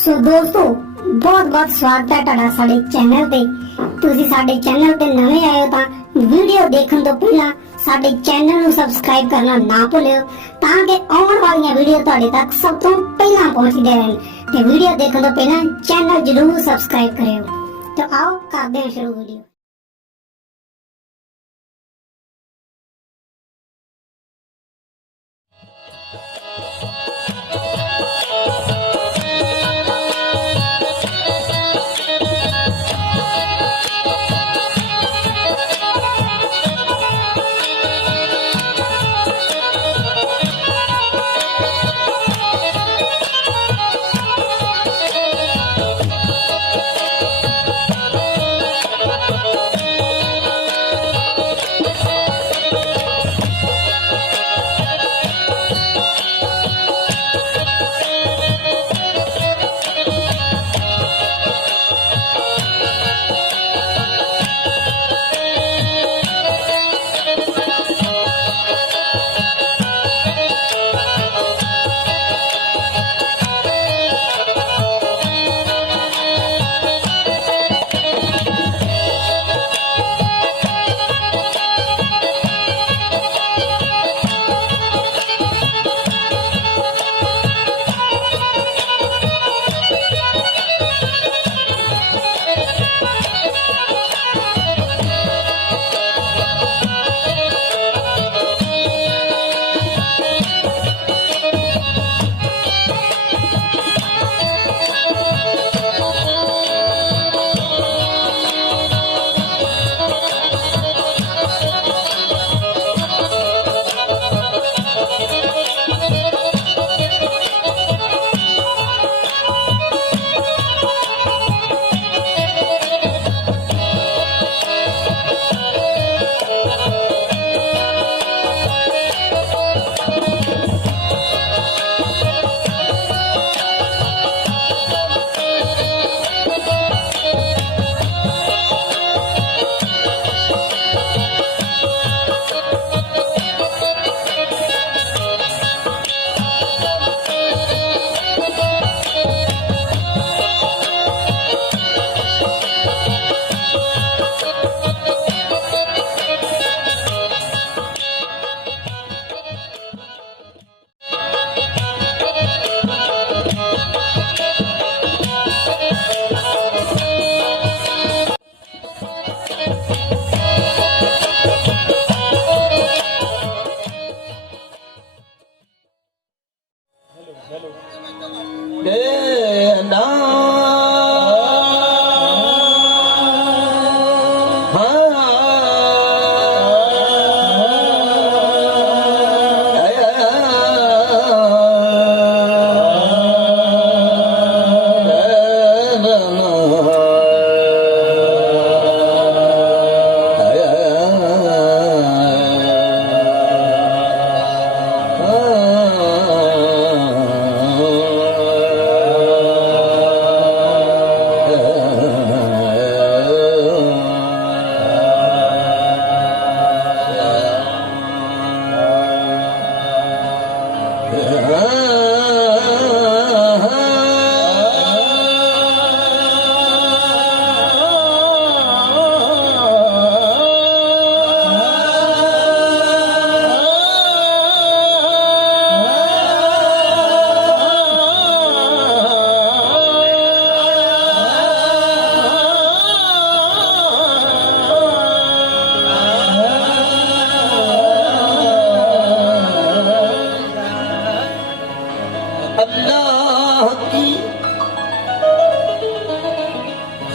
सो दोस्तों बहुत बहुत स्वागत है ਤੁਹਾਡਾ ਸਾਡੇ ਚੈਨਲ ਤੇ। ਤੁਸੀਂ ਸਾਡੇ ਚੈਨਲ ਤੇ ਨਵੇਂ ਆਏ ਹੋ ਤਾਂ ਵੀਡੀਓ ਦੇਖਣ ਤੋਂ ਪਹਿਲਾਂ ਸਾਡੇ ਚੈਨਲ ਨੂੰ ਸਬਸਕ੍ਰਾਈਬ ਕਰਨਾ ਨਾ ਭੁੱਲਿਓ ਤਾਂ ਕਿ ਆਉਣ ਵਾਲੀਆਂ ਵੀਡੀਓ ਤੁਹਾਡੇ ਤੱਕ ਸਭ ਤੋਂ ਪਹਿਲਾਂ ਪਹੁੰਚਦੀਆਂ ਰਹਿਣ। ਤੇ ਵੀਡੀਓ ਦੇਖਣ ਤੋਂ ਪਹਿਲਾਂ ਚੈਨਲ ਜਰੂਰ ਸਬਸਕ੍ਰਾਈਬ ਕਰਿਓ। तो आओ करते हैं शुरू वीडियो।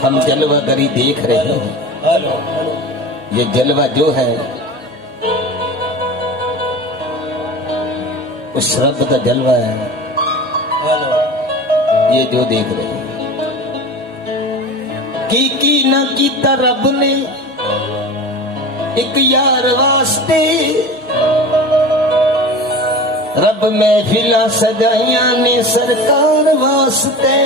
हम जलवा गरी देख रहे हैं। ये जलवा जो है उस रब का जलवा है। ये जो देख रहे हैं की न कीता रब ने एक यार वास्ते रब महफिला सजाइया ने सरकार वास्ते।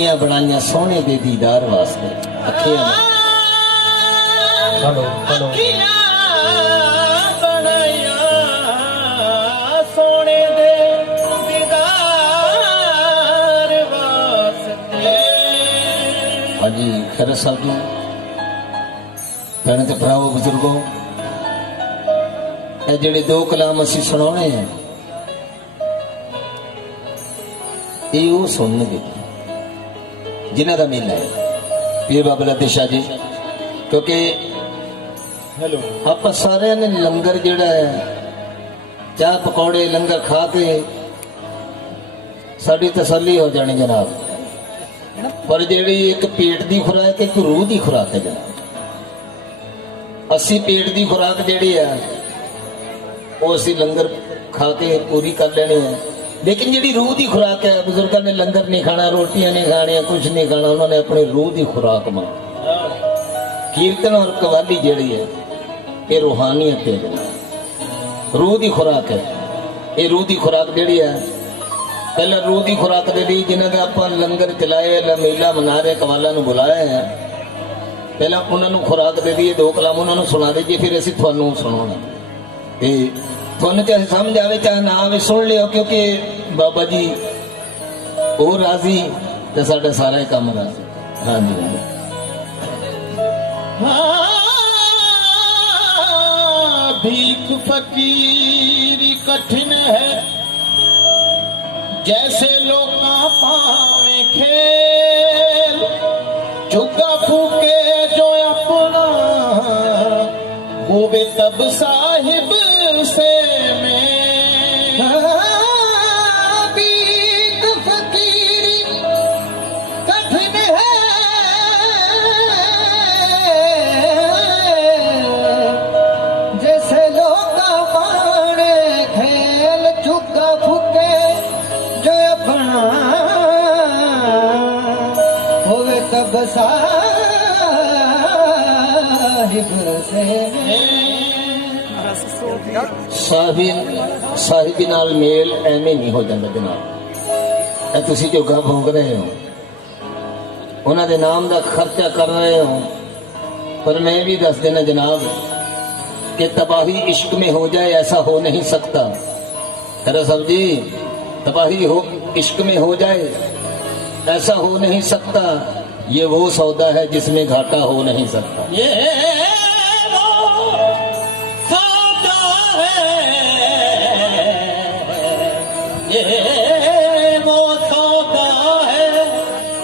अखियां बनाइया सोने दे दीदार वास्ते। अखियां हेलो हेलो सोने दे दीदार वास्ते। हाँ जी खैर साहब जी भैन ते भराओ बुजुर्गो ये जेडे दो कलाम असी सुनाने हैं ये वो सुनगे जिन्हों का मेला है पीर बाबा लते शाह जी। क्योंकि हेलो आप सारे ने लंगर जेड़ा है चाह पकौड़े लंगर खा के साड़ी तसल्ली हो जानी जनाब। पर जेड़ी एक पेट की खुराक एक रूह की खुराक है जनाब। असी पेट की खुराक जेड़ी है वो असी लंगर खा के पूरी कर लेनी है, लेकिन जी रूह की खुराक है बुजुर्गों ने लंगर नहीं खाना रोटियां नहीं खानिया कुछ नहीं खाना, उन्होंने अपनी रूह की खुराक मांगी। कीर्तन और कवाली जेड़ी है ये रूहानियत है, रूह की खुराक है। ये रूह की खुराक जेड़ी है पहला रूह की खुराक दे दी जिन्होंने आप लंगर चलाए मेला मना रहे कवाला बुलाया है पहला उन्होंने खुराक दे दी दो कलाम उन्होंने सुना दीजिए फिर असी थानू सुनाना थानू चाहे समझ आवे चाहे ना आवे सुन लियो क्योंकि बाबा जी वो राजी तो साडा सारा ही काम राजी। हाँ जी भीख फकीरी कठिन है जैसे लोग पावे खेल चुका फूके जो अपना होवे तब साहिब से में। भीख फकीरी कठिन है जैसे लोग पावे खेल चुका फूके जो अपना होवे तब साहिब से साहिबी नाल मेल एवें नहीं हो जाता जनाब। तुसी जो गा भोग रहे हो उन्होंने नाम का खर्चा कर रहे हो पर मैं भी दस देना जनाब कि तबाही इश्क में हो जाए ऐसा हो नहीं सकता। खैरा साहब जी तबाही हो इश्क में हो जाए ऐसा हो नहीं सकता, ये वो सौदा है जिसमें घाटा हो नहीं सकता। ये वो सौदा है, ये वो सौदा है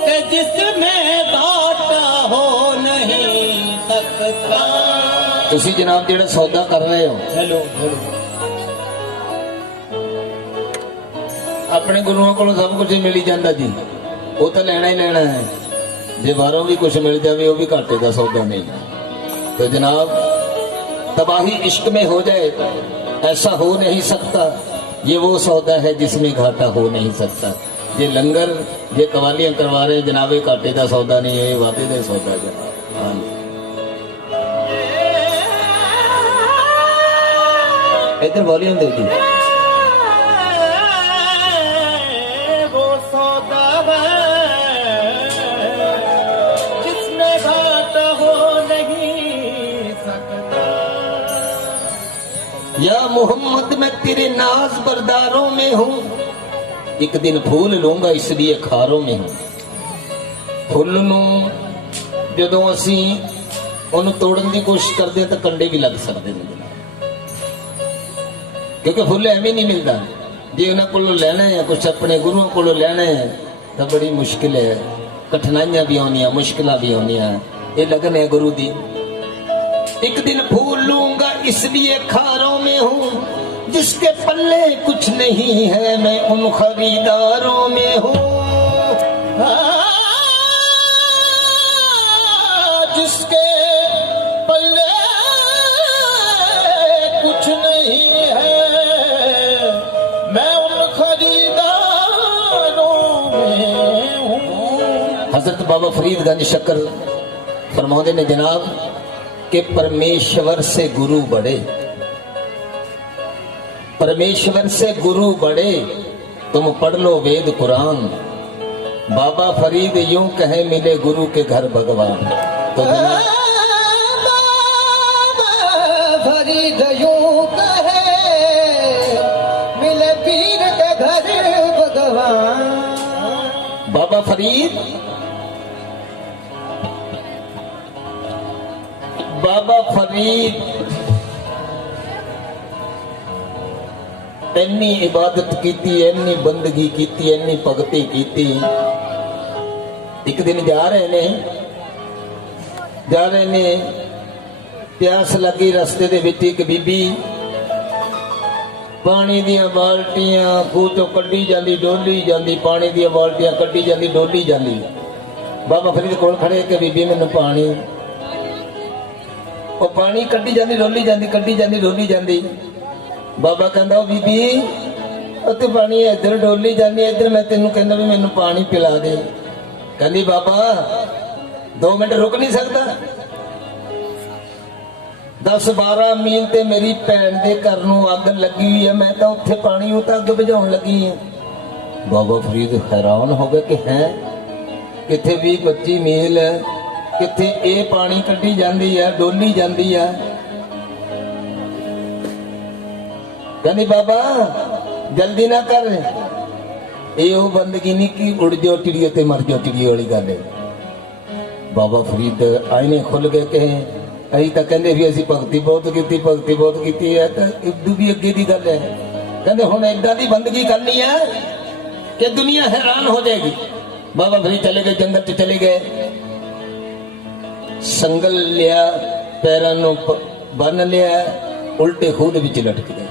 कि जिसमें घाटा हो नहीं सकता। तुसी जनाब जेड़ा सौदा कर रहे हो हेलो हेलो अपने गुरुओं को सब कुछ ही मिली जाता जी, वो तो लेना ही लेना है। जे बाहरों भी कुछ मिल जाए वो भी घाटे का सौदा नहीं। तो जनाब तबाही इश्क में हो जाए ऐसा हो नहीं सकता, ये वो सौदा है जिसमें घाटा हो नहीं सकता। ये लंगर ये कवालियां करवा रहे जनाबे घाटे का सौदा नहीं है, वादे का सौदा है जनाब। हाँ इधर वॉल्यूम दे दी। वो सौदा है जिसमें घाटा हो नहीं सकता। या मोहम्मद मैं तेरे नाज बरदारों में हूँ, एक दिन फूल लूंगा इसलिए खारों में हूँ। फुल नू जदों असी उन्हें तोड़न की कोशिश करते तो कंडे भी लग सकते हैं, क्योंकि फुल एवं नहीं मिलता। जे उन्होंने को लेना है कुछ अपने गुरुओं को लेना है तो बड़ी मुश्किल है, कठिनाइयां भी आनिया मुश्किल भी आनिया। ये लगन है गुरु दी। एक दिन फूल लूंगा इसलिए खारों में हूँ, जिसके पल्ले कुछ नहीं है मैं उन खरीदारों में हूँ। जिसके पल्ले कुछ नहीं है मैं उन खरीदारों में हूँ। हजरत बाबा फरीदगंज शक्कर फरमाते ने जनाब कि परमेश्वर से गुरु बड़े, परमेश्वर से गुरु बड़े, तुम पढ़ लो वेद कुरान, बाबा फरीद यूं कहे मिले गुरु के घर भगवान। तो बाबा फरीद यूं कहे मिले पीर के घर भगवान। बाबा फरीद, बाबा फरीद इन्नी इबादत की, इन्नी बंदगी की, इन्नी भगती की। एक दिन जा रहे ने प्यास लगी, रस्ते दे विच एक बीबी पानी दियां बाल्टियां खूह चों कड्डी जांदी डोली जांदी, पानी दियां बाल्टियां कड्डी जांदी डोली जांदी। बाबा फरीद कोल खड़े कि बीबी मैनूं पानी, ਉਹ ਪਾਣੀ ਕੱਢੀ ਜਾਂਦੀ ਡੋਲੀ ਜਾਂਦੀ, ਕੱਢੀ ਜਾਂਦੀ ਡੋਲੀ ਜਾਂਦੀ। ਬਾਬਾ ਕਹਿੰਦਾ ਉਹ ਬੀਬੀ ਉੱਤੇ ਪਾਣੀ ਇੱਧਰ ਡੋਲੀ ਜਾਂਦੀ, ਇੱਧਰ ਮੈਂ ਤੈਨੂੰ ਕਹਿੰਦਾ ਵੀ ਮੈਨੂੰ ਪਾਣੀ ਪਿਲਾ ਦੇ। ਕਹਿੰਦੀ ਬਾਬਾ 2 ਮਿੰਟ ਰੁਕ ਨਹੀਂ ਸਕਦਾ? 10-12 ਮੀਲ ਤੇ ਮੇਰੀ ਭੈਣ ਦੇ ਘਰ ਨੂੰ ਅੱਗ ਲੱਗੀ ਹੋਈ ਹੈ, ਮੈਂ ਤਾਂ ਉੱਥੇ ਪਾਣੀ ਉਹ ਤਾਂ ਅੱਗ ਬੁਝਾਉਣ ਲੱਗੀ ਹਾਂ। ਬਾਬਾ ਫਰੀਦ ਹੈਰਾਨ ਹੋ ਗਿਆ ਕਿ ਹੈ ਕਿੱਥੇ 20-25 ਮੀਲ ਕਿੱਥੇ ਇਹ ਪਾਣੀ ਕੱਢੀ ਜਾਂਦੀ ਆ ਡੋਲੀ ਜਾਂਦੀ ਆ। ਕਹਿੰਦੀ ਬਾਬਾ ਜਲਦੀ ਨਾ ਕਰ, ਇਹ ਉਹ ਬੰਦਗੀ ਨਹੀਂ ਕਿ ਉੜ ਜਾਓ ਚਿੜੀਏ ਤੇ ਮਰ ਜਾਓ ਚਿੜੀਏ ਵਾਲੀ ਗੱਲ ਹੈ। ਬਾਬਾ ਫਰੀਦ ਆਇਨੇ ਖੁੱਲ ਗਏ ਕਿ ਅਸੀਂ ਤਾਂ ਕਹਿੰਦੇ ਵੀ ਅਸੀਂ ਭਗਤੀ ਬਹੁਤ ਕੀਤੀ ਹੈ, ਤਾਂ ਇਦੋਂ ਵੀ ਅੱਗੇ ਦੀ ਗੱਲ ਹੈ। ਕਹਿੰਦੇ ਹੁਣ ਏਦਾਂ ਦੀ ਬੰਦਗੀ ਕਰਨੀ ਹੈ ਕਿ ਦੁਨੀਆ हैरान हो जाएगी। बाबा फरीद चले गए, जंगल च चले गए, संगल लिया, पैरों नूं बन लिया, उल्टे खूह दे विच लटक गए।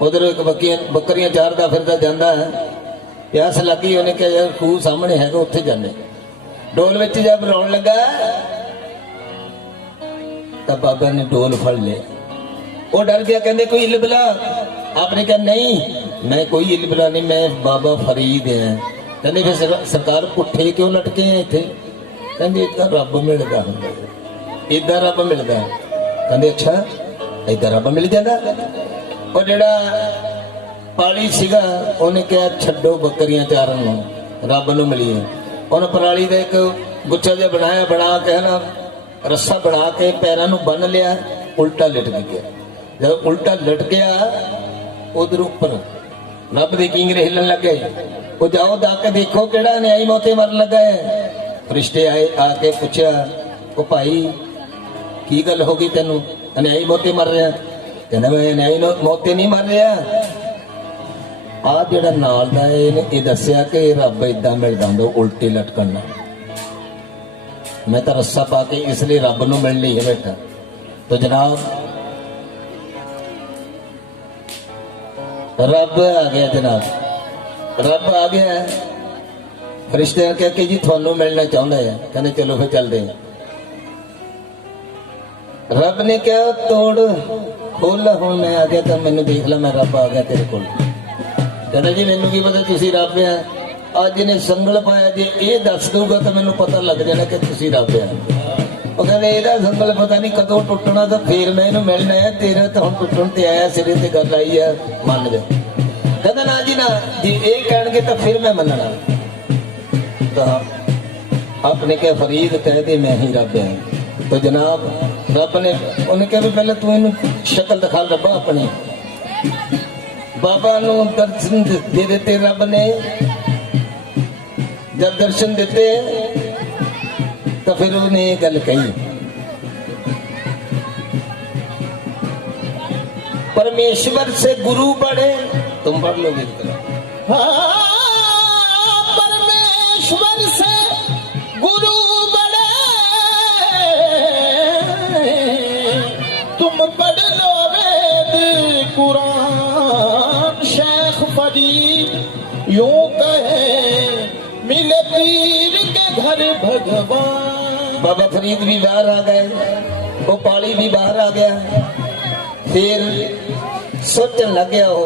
उधर एक बकरियां चारदा फिरदा जांदा है, प्यास लगी, उन्हें कहा यार खूह सामने हैगा उत्थे जाने। डोल विच जब रौण लगा तब बाबा ने डोल फड़ लिया। वो डर गया, कहंदे कोई इल बिला? आपने कहा नहीं मैं कोई इल बिला नहीं, मैं बाबा फरीद है। कहंदे फिर सरकार पुट्ठे क्यों लटके हैं इत्थे? कहंदे इदां रब मिलदा हुंदा, इदां रब मिलदा। कहंदे अच्छा इदां रब मिल जांदा? और जिहड़ा पाली सीगा उहने कहा छड्डो बकरियां चारन नूं, रब नूं मिलीए। उहने पराली दा एक गुच्छा जिहा बनाया, बना के ना रस्सा बना के पैरां नूं बन लिया, उल्टा लटक गया। जब उल्टा लट गया उधर ऊपर रब दे किंगरे हिलन लग गए। वो जाओ जाके देखो केड़ा न्याई मौते मर लगा है। फरिश्ते आए, आके पूछा ओ भाई की गल हो गई तेनू, न्याई मौते मर रहा? कहना मैं न्याई मौते नहीं मर रहा, आ जेड़ा नाल दा है ये दस्या कि रब इदां मिलदा हुंदा उल्टे लटकण नाल। मैं तो रस्सा पा के इसलिए रब नूं मिल लई है बेटा। तो जनाब रब आ गया, जनाब रब आ गया। फरिश्ते ने कहा कि जी थानू मिलना चाहता है। कहने चलो फिर चलते हैं। रब ने कहा तोड़ खोल हुण मैं आ गया, तो मैनू देख ला, मैं रब आ गया तेरे कोल। कहना जी मैनू की पता तुसी रब है? अज इन्हें संगल पाया, जे ये दस दूगा तो मैनू पता लग जाना कि तुसी रब है। वो कहने ਇਹਦਾ संगल पता नहीं कदों टुटना, तो फिर मैं इन्हू मिलना है, तेरा तो हुण टुटण ते आया, सिरे ते गल आई है, मन जा। कहना ना जी ना, जे ये कहणगे तो फिर मैं मनना। तो आपने क्या फरीद कह दे मैं ही रब है। तो जनाब रब ने उन्हें कहा भी पहले तू इन्हू शक्ल दिखा रब्बा अपनी। बाबा नू दर्शन दे देते रब ने। जब दर्शन देते तो फिर उन्हें ये गल कही, परमेश्वर से गुरु बढ़े। तुम पढ़ लोगे हाँ, परमेश्वर से गुरु बड़े, तुम पढ़ लो वेद कुरान। शेख फरीद यूं कहे मिले पीर के घर भगवान। बाबा फरीद भी बाहर आ गए, वो पाली भी बाहर आ गया। फिर सोचन लग गया हो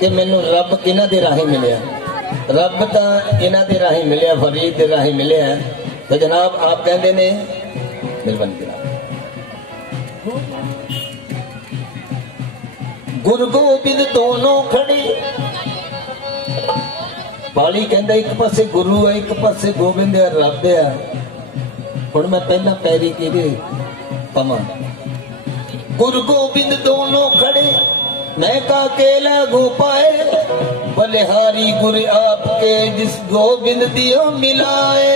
कि मैनू रब किन्हां दे राही मिलिया। रब तो इन्हां दे राही मिलिया, फरीद दे राही मिलिया। तो जनाब आप कहते ने मेहरबानी जनाब, गुरु गोबिंद दोनों खड़े, ਬਾਲੀ ਕਹਿੰਦਾ ਇੱਕ ਪਾਸੇ ਗੁਰੂ ਹੈ ਇੱਕ ਪਾਸੇ ਗੋਬਿੰਦ ਹੈ ਰੱਬ ਹੈ। ਹੁਣ ਮੈਂ ਪਹਿਲਾਂ ਪੈਰੀ ਕਿਹਦੇ ਪਵਾਂ? गुरु गोविंद दोनों खड़े मैं का अकेला गो पाए बलिहारी गुरु आपके जिस गोविंद दियो मिलाए।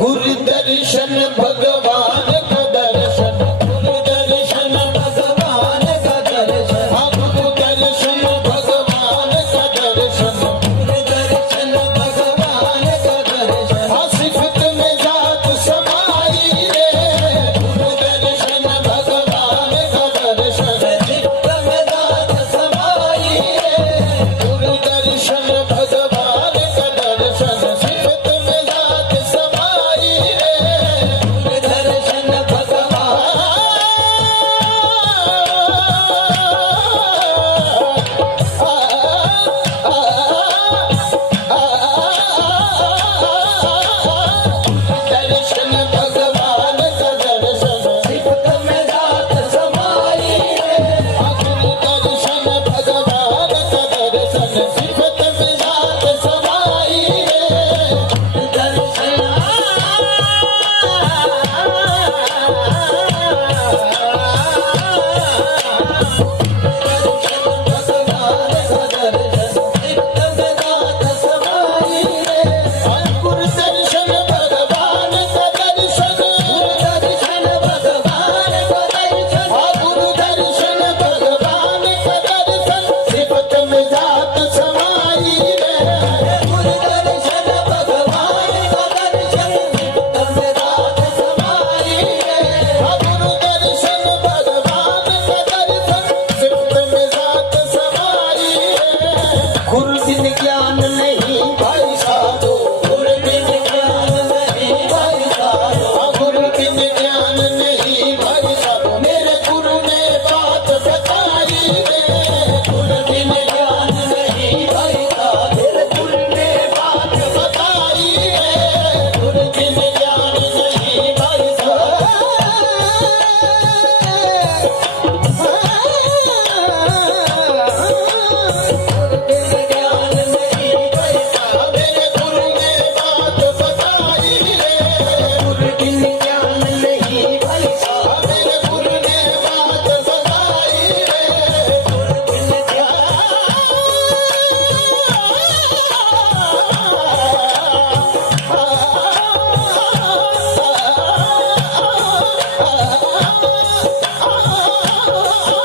गुरु दर्शन भगवान का दर्शन, गुरु दर्शन भगवान का दर्शन, हाँ गुरु दर्शन भगवान का दर्शन, गुरु दर्शन भगवान का दर्शन, हाँ सिफत में जात समाई रे। गुरु दर्शन भगवान का दर्शन, सिफत में जात समाई रे। गुरु दर्शन भगवान का दर्शन, सिफत में जात समाई रे। गुरु दर्शन दर्शन भगवान का दर्शन, सिफत में जात समाई रे। गुरु दर्शन भगवान का दर्शन, सिफत में जात समाई रे। दर्शन गुरु दर्शन भगवान का दर्शन, गुरु दर्शन भगवान का दर्शन, गुरु दर्शन भगवान का दर्शन, सिफत में जात समाई रे। गुरु दर्शन भगवान का दर्शन, सिफत में जात समाई रे। गुरु दर्शन भगवान का दर्शन, सिफत में जात समाई रे। गुरु बिन ज्ञान नहीं भाई साधो, गुरु बिन ज्ञान नहीं भाई साधो, गुरु बिन ज्ञान नहीं भाई साधो, मेरे गुरु ने बात बताई रे। गुरु बिन ज्ञान नहीं भाई साधो, मेरे गुरु ने बात बताई रे। गुरु बिन ज्ञान नहीं भाई साधो, मेरे गुरु ने बात बताई रे। गुरु बिन ज्ञान नहीं भाई साहब, मेरे गुरु ने बात बताई रे। गुरु बिन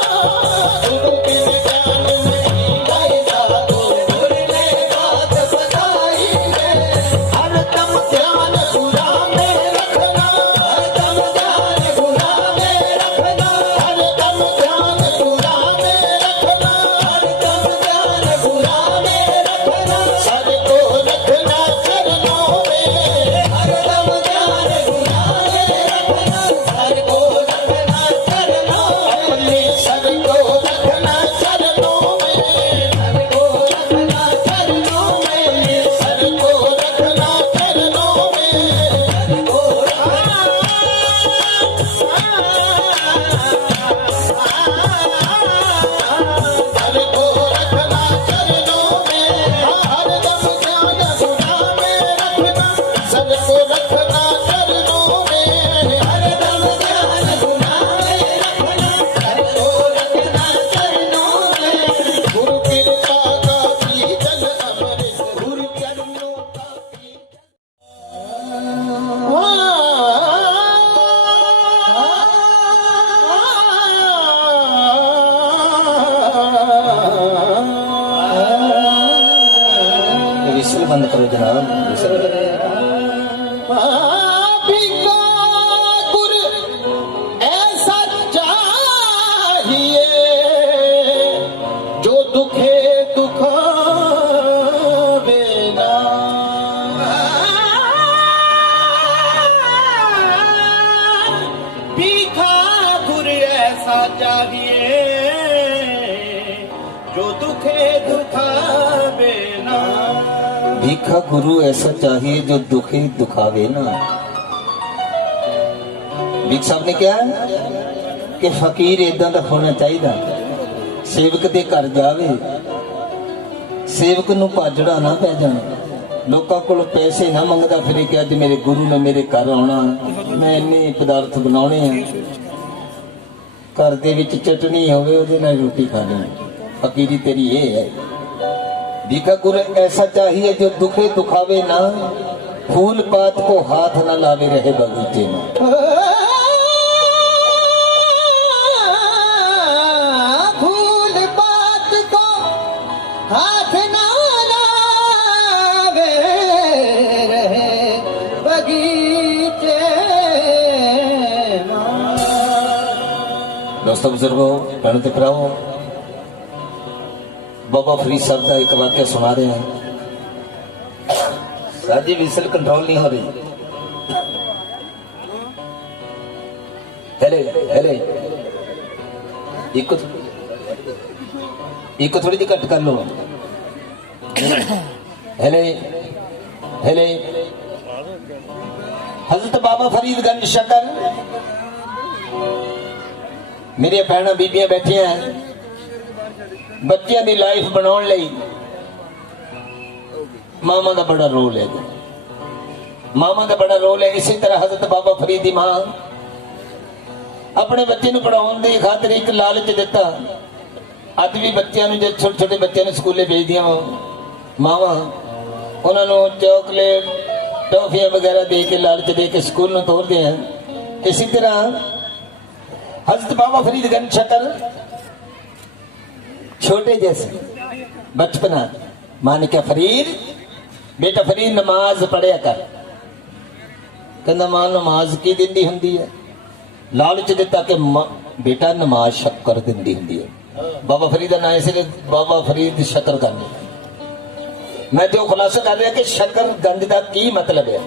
गुरु बिन ज्ञान नहीं भाई साहब, गुरु ने बात बताई रे। हरदम ध्यान गुरा में रखना, हरदम ध्यान गुरा में रखना, हरदम ध्यान गुरा में रखना, हरदम ध्यान गुरा में रखना। सर को रखना चरणों में, हरदम ध्यान गुरा में रखना, सर को रखना चरणों में, सर को रखना चरणों में, सर को रखना चरणों में, सर को रखना चरणों में, सर को सर को रखना चरणों में। हरदम ध्यान गुरा में रखना, सर को रखना चरणों में, हरदम ध्यान गुरा में रखना, सर को रखना चरणों में। गुरु कृपा का कीजन अमृत, गुरु चरणों का विश्व बंद करो जनाब। भिका गुरु ऐसा चाहिए जो दुखे दुखावे ना। भीखा गुरु ऐसा चाहिए जो दुखे दुखावे ना। भीखा गुरु ऐसा चाहिए जो दुखे दुखावे ना। भीख साहब ने क्या कि फकीर इदां दा होना चाहिए, सेवक दे घर जावे, सेवक नूं भाजड़ा ना पै जाए, ਲੋਕਾਂ ਕੋਲ ਪੈਸੇ ਨਾ ਮੰਗਦਾ ਫਿਰੇ ਕਿ ਅੱਜ ਮੇਰੇ ਗੁਰੂ ਨੇ ਮੇਰੇ ਘਰ ਆਉਣਾ, ਮੈਂ ਇੰਨੇ ਪਦਾਰਥ ਬਣਾਉਣੇ ਆ, ਘਰ ਦੇ ਵਿੱਚ ਚਟਣੀ ਹੋਵੇ ਉਹਦੇ ਨਾਲ ਰੋਟੀ ਖਾਣੀ। ਫਕੀਰੀ ਤੇਰੀ ਇਹ ਹੈ। भीखा गुर ऐसा चाहिए जो दुखे दुखावे ना, फूल पात को हाथ न लावे रहे बगीचे में। फूल पात को हाथ ना लावे रहे बगीचे में। दोस्तों बुजुर्गों, भैणों ते भराओं, बाबा फरीद साहब का एक वाक्य सुना रहे हैं। साजी विसल कंट्रोल नहीं हो रही। हेले हेले एक थोड़ी जी कट कर लो। हेले हेले हजरत बाबा फरीदगंज शकर, मेरी भैन बीबियां बैठी हैं, बच्चों की लाइफ बनाने लई मामा का बड़ा रोल है। मामा का बड़ा रोल है। इसी तरह हजरत बाबा फरीद की मां अपने बच्चे को पढ़ाने की खातिर एक लालच दिता। अज भी बच्चों जो छोटे छोटे बच्चों स्कूले भेज दिया मावा, उन्होंने चॉकलेट टॉफियां वगैरह दे के लालच दे के स्कूल में तोड़ते हैं। इसी तरह हजरत बाबा फरीदगंज शकर छोटे जैसे बचपना, मां ने क्या फरीद बेटा फरीद नमाज पढ़िया कर। कहना मां नमाज की दिंदी हुंदी है? लालच दिता कि बेटा नमाज शक्कर दिंदी हुंदी है। बाबा फरीद का नाम इसलिए बाबा फरीद शकरगंज। मैं जो खुलासा कर रहा कि शकरगंज का की मतलब है।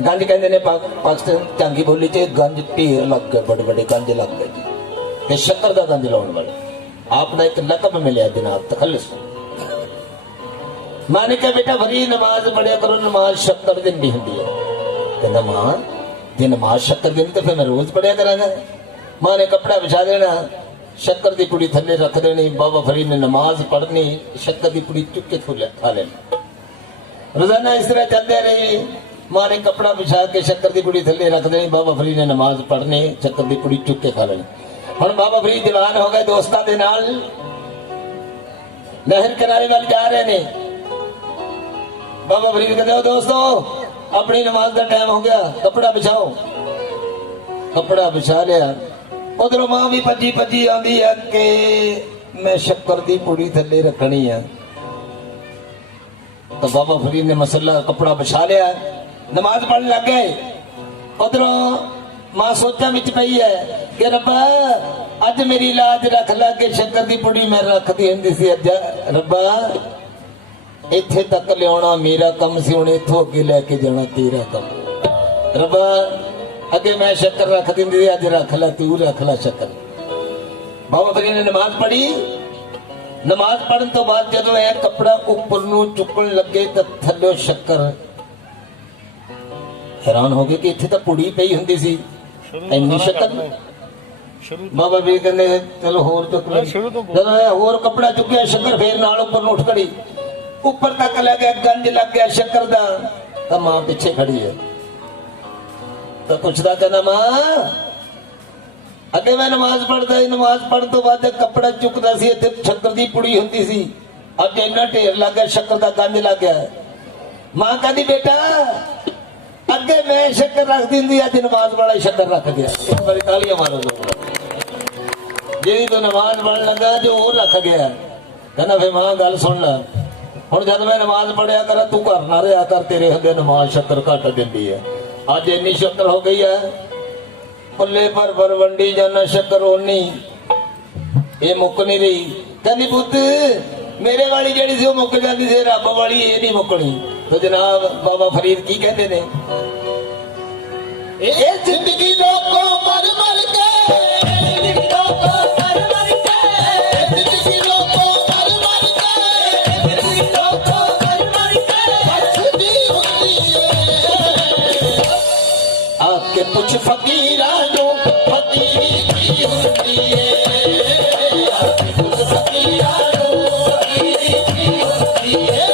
गंज कहते ने पाकिस्तान चांगी बोली च गंज ढेर लग गए, बड़े बड़े गंज लग गए जी, शक्कर का गंज लाने वाले। आपने एक लकब मिले जनाब तखल्लुस। मां ने कहा बेटा फरीद नमाज पढ़िया करो, नमाज शक्कर दिंदी हुंदी है। कहना मां जे नमाज शक्कर दिंदी तो फिर मैं रोज पढ़िया करांगा। मां ने कपड़ा बिछा देना, शक्कर की पुड़ी थले रख देनी। बाबा फरीद ने नमाज पढ़नी, शक्कर की पुड़ी चुक के खा लेना। रोजाना इस तरह चलते रहे। मां ने कपड़ा बिछा के शक्कर की पुड़ी थले रख देनी, बाबा फरीद ने नमाज पढ़नी, शक्कर की पुड़ी चुक के खा लेनी। हम बाबा फरीद जवान हो गए, दोस्तों के नाल नहर किनारे वाल जा रहे ने। बाबा फरीद कहते हो दोस्तों अपनी नमाज का टाइम हो गया, कपड़ा बिछाओ। कपड़ा बिछा लिया। उधरों मां भी भजी भजी आती है कि मैं शक्कर की पुड़ी थले रखनी है। तो बाबा फरीद ने मसला कपड़ा बिछा लिया, नमाज पढ़ने लग गए। उधरों मां सोचा विच पई है कि रब्बा अज मेरी लाज रख ला के शक्कर की पुड़ी मैं रखती हुंदी सी। अज रब्बा इत्थे तक लियाना मेरा कम सी, हुण इत्थों अगे लेके जाना तेरा कम। रब्बा अगे मैं शक्कर रख दिंदी, अज रख ला तू, रख ला शक्कर। बाबा फरीद ने नमाज पढ़ी। नमाज पढ़न तो बाद जदों यह कपड़ा उपर नूं चुकन लगे तो थल्लों शक्कर। हैरान हो गए कि इत्थे तो पुड़ी पई हुंदी सी, इन्नी शक्कर। बाबा भी कहते चलो होर चुक लो। जदों होर कपड़ा चुकिया शक्कर फिर नाल उपर नूं उठ खड़ी, ऊपर तक लग गया, गंज लग गया शक्कर दा। तो मां पिछे खड़ी है तो पुछदा कहना मां अगे मैं नमाज पढ़ता, नमाज पढ़ तो बाद कपड़ा चुकता सी, इत्थे शक्कर दी पुड़ी हुंदी सी, अज इन्ना ढेर लग गया, शक्कर दा गंज लग गया। मां कहती बेटा अगे मैं शक्कर रख दी, अज नमाज वाला शक्कर रख गया। एक बार तालियां मारो जी। तो नमाज पढ़ लगा जो वो रख गया। कहना फिर मां गल सुन ला, हुण जद मैं नमाज पढ़िया कर तू घर ना रहा कर, तेरे हंदे नमाज शक्कर घट दिंदी है। अज इन्नी शक्कर हो गई है, पल्ले भर वंडी जाना शक्कर ओनी, ये मुक नहीं रही। कहनी पुत मेरे वाली जड़ी सी मुक जाती सी, रब वाली ये नहीं मुकनी। तो जनाब बाबा फरीद की कहते ने, ये जिंदगी लोगों मर मर के, जिंदगी लोगों मर मर के, जिंदगी लोगों मर मर के, जिंदगी लोगों मर मर के बचती हुंदी है। आके कुछ फकीरा जो फकीरी की हुंदी है, आके कुछ फकीरा जो फकीरी की हुंदी है,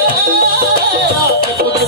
आके कुछ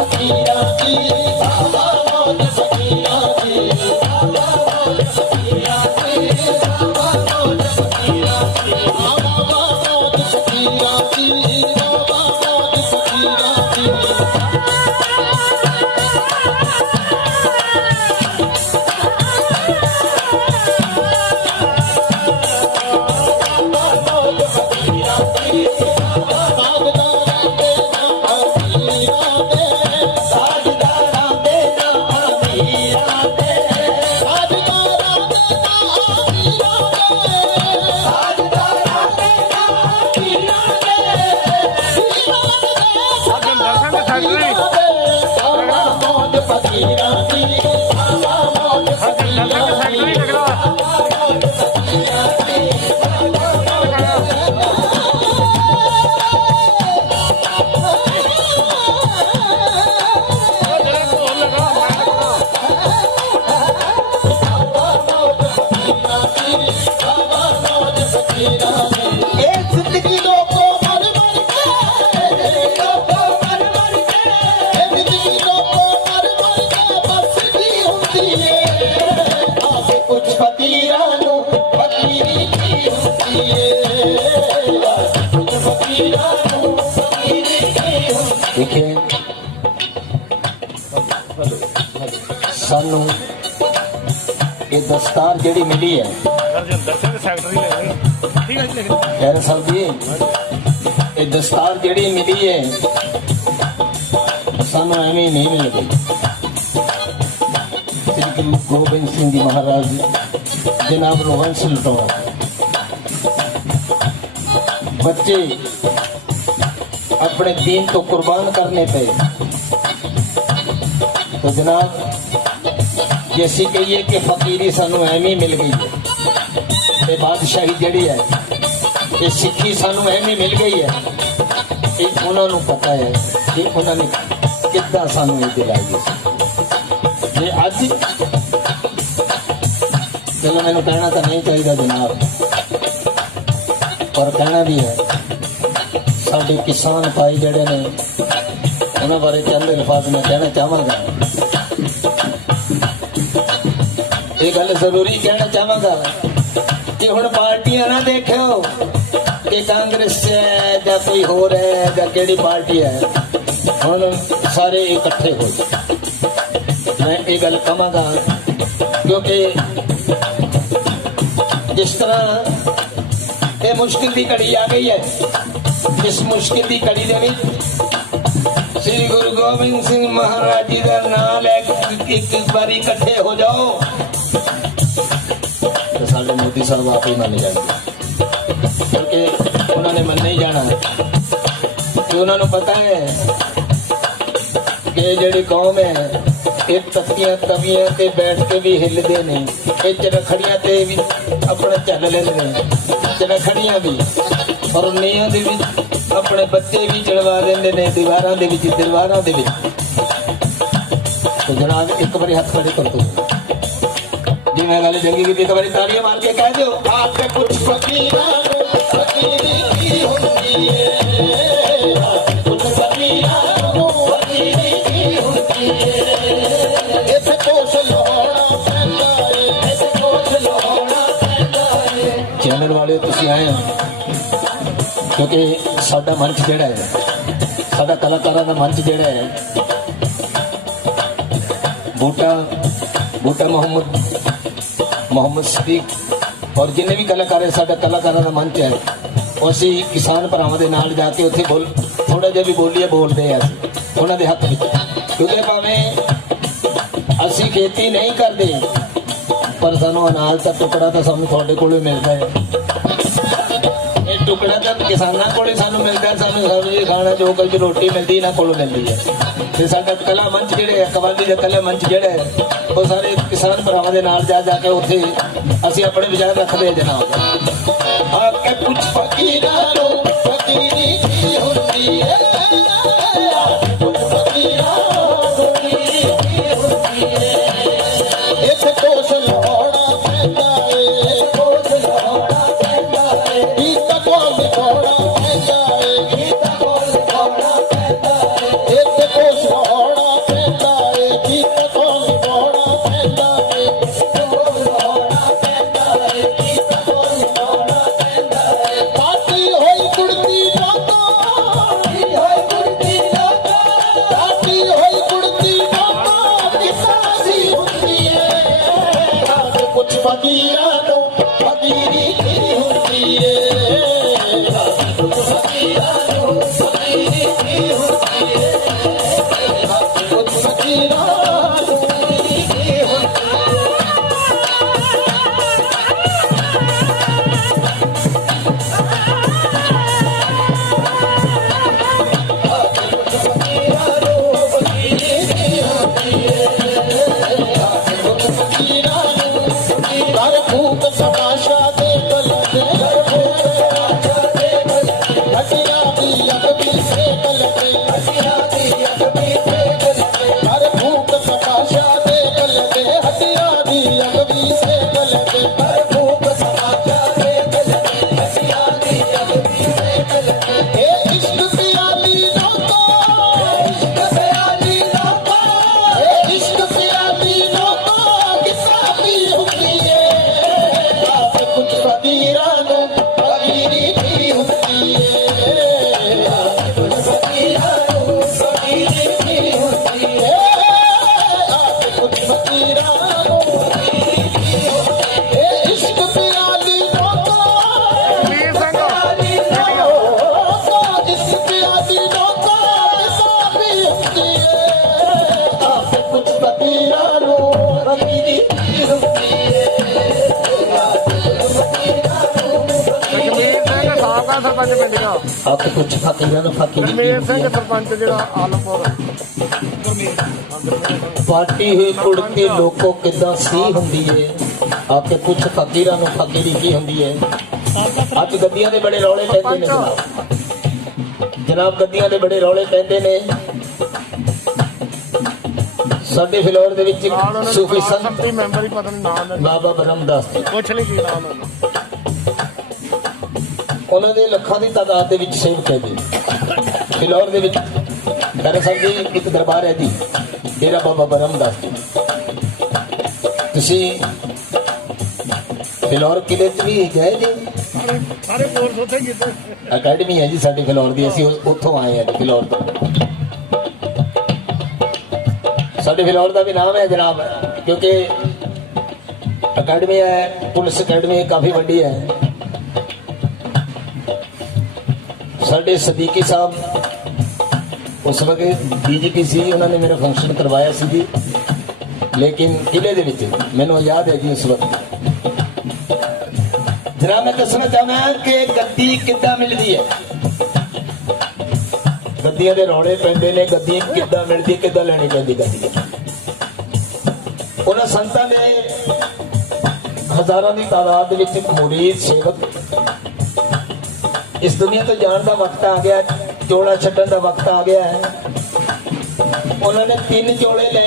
फकीरां दी बाबा मौज फकीरां दी बाबा मौज फकीरां दी बाबा मौज फकीरां दी बाबा मौज फकीरां दी बाबा मौज फकीरां दी देखिए सानू ये दस्तार जड़ी मिली है खैर साहब जी ये दस्तार जड़ी मिली है सानू एवं नहीं मिल गई श्री गुरु गोबिंद सिंह जी महाराज जनाब नु वंश लुटाना बच्चे अपने दीन तो कुर्बान करने पे तो जनाब जैसी कहिए कि फकीरी सानू एवं मिल गई है ये बादशाही जड़ी है ये सिक्खी सानू एवं मिल गई है ये उन्होंने पता है कि उन्होंने कितना सानू ये दिलाई ये अज चलो मैंने कहना तो नहीं चाहिए जनाब पर कहना भी है साडे किसान भाई जड़े ने उन्होंने बारे चंद अल्फाज में कहना चाहवागा ये गल जरूरी कहना चाहवागा कि हुण पार्टियां ना देखो कि कांग्रेस है या कोई होर है या केड़ी पार्टी है हुण सारे इकट्ठे हो जाए मैं ये गल कहांगा क्योंकि जिस तरह ये मुश्किल की घड़ी आ गई है इस मुश्किल की घड़ी दे विच श्री गुरु गोबिंद सिंह महाराज जी का नाम लेके एक बारी इकट्ठे हो जाओ तो साडे मोदी साहब आप ही मान जाएंगे क्योंकि उन्होंने मन नहीं जाना कि उन्होंने पता है कि जिहड़ी कौम है एक तख्तियां तवियां ते बैठ के भी हिलते नहीं ये चरखड़ियां ते भी अपना चल लेंदे चरखड़ियां भी और नीहां दे विच अपने बच्चे भी चढ़वा देंदे ने दीवारां दे विच तो जनाब एक बारी हाथ खड़े कर दो जी मैं गल जंगी की एक बारी तालियां मार के कह दो आपके कुछ फकीरां फकीरी की होती है कुछ फकीरां फकीरी की होती है इस कोस लोड़ा पैंदा है इस कोस लोड़ा पैंदा है चैनल वाले तुसी आए हो क्योंकि साडा मंच जिहड़ा है साडा कलाकारां दा मंच जिहड़ा है बूटा मोहम्मद सदीक और जिन्ने भी कलाकार है साडा कलाकारां दा मंच है उसी किसान भरावां दे नाल जाके उत्थे बोल थोड़ा जिहा भी बोलिए बोलते हैं उन्हां दे हक विच क्योंकि भावें असी खेती नहीं करते पर सानू अनाज का टुकड़ा तो सानू तुहाडे कोलों मिलता है टुकड़ा तो किसानों को सानू मिलता है सानू सब्जी खाना जो कुछ रोटी मिलती इन्होंने कोलों मिलती है ते साडा कला मंच जिहड़े कवाली दा कला मंच जिहड़ा है वो सारे किसान भरावां दे नाल जाके उत्थे असीं अपने विचार रखते हैं जनाब आपके कुछ फकीरां फकीरी की होती है कुछ फकीरां फकीरी की होती है इस कोस लोड़ा पैंदा है कोस लोड़ा पैंदा है गीता कोल लोड़ा पैंदा है गीता कोल लोड़ा पैंदा है इस कोस लोड़ा फकीरां नूं फकीरी की हुंदी है कुछ फकीरां नूं फकीरी की हुंदी है कुछ फकीरां नूं फकीरी की हुंदी है सरपंच पिंड का आप कुछ फकीरां नूं फकीरी की रमेश हुंदी सिंह है। सरपंच जिला आलमपुर पार्टी हुई कुड़ती लोगों किदा सी हुंदी है आपके कुछ फकीरां नूं फकीरी की हुंदी है अज गद्दियां दे बड़े रौले पैंदे ने जनाब गद्दियां दे बड़े रौले पैंदे ने साडे फिलौर दे विच सूफी संत संती मैंबर ही पता नहीं नाम बाबा बरमदास जी कुछ नहीं की नाम ਉਹਨਾਂ ਦੇ ਲੱਖਾਂ ਦੀ ਤਾਦਾਦ ਦੇ ਵਿੱਚ ਸੇਵਕ ਹੈ ਜੀ ਫਿਲੌਰ ਦੇ ਵਿੱਚ ਡਾਕਟਰ ਸਾਹਿਬ ਜੀ ਇੱਕ ਦਰਬਾਰ ਹੈ ਜੀ ਡੇਰਾ ਬਾਬਾ ਬਰਮਦਾਸ ਜੀ ਤੁਸੀਂ ਫਿਲੌਰ ਕਿਲੇ 'ਚ ਵੀ ਗਏ ਜੀ सारे कोर्स उथे कीते ਅਕੈਡਮੀ ਹੈ ਜੀ ਸਾਡੀ ਫਿਲੌਰ ਦੀ ਅਸੀਂ ਉੱਥੋਂ ਆਏ ਹਾਂ ਜੀ ਫਿਲੌਰ ਤੋਂ ਸਾਡੇ ਫਿਲੌਰ ਦਾ ਵੀ ਨਾਮ ਹੈ ਜਨਾਬ ਕਿਉਂਕਿ ਅਕੈਡਮੀ ਹੈ ਪੁਲਿਸ ਅਕੈਡਮੀ ਕਾਫੀ ਵੱਡੀ ਹੈ ਸਾਡੇ ਸਦੀਕੀ ਸਾਹਿਬ ਉਸ ਵਕਤ ਡੀਜੀਪੀ ਸੀ ਉਹਨਾਂ ਨੇ ਮੇਰਾ ਫੰਕਸ਼ਨ ਕਰਵਾਇਆ ਸੀ ਜੀ ਲੇਕਿਨ ਕਿਲੇ ਦੇ ਵਿੱਚ ਮੈਨੂੰ ਯਾਦ ਹੈ ਜੀ ਉਸ ਵਕਤ ਜਨਾਬ ਮੈਂ ਦੱਸਣਾ ਚਾਹੁੰਦਾ ਕਿ ਗੱਦੀ ਕਿੱਦਾਂ ਮਿਲਦੀ ਹੈ ਗੱਦੀਆਂ ਦੇ ਰੌਲੇ ਪੈਂਦੇ ਨੇ ਗੱਦੀ ਕਿੱਦਾਂ ਮਿਲਦੀ ਕਿੱਦਾਂ ਲੈਣੀ ਪੈਂਦੀ ਗੱਦੀ ਉਹਨਾਂ ਸੰਤਾਂ ਨੇ ਹਜ਼ਾਰਾਂ ਦੀ ਤਾਦਾਦ ਦੇ ਵਿੱਚ ਮੁਰੀਦ ਸੇਵਕ इस दुनिया तो जान का वक्त आ गया चोला छड्डन का वक्त आ गया है उन्होंने 3 चोले ले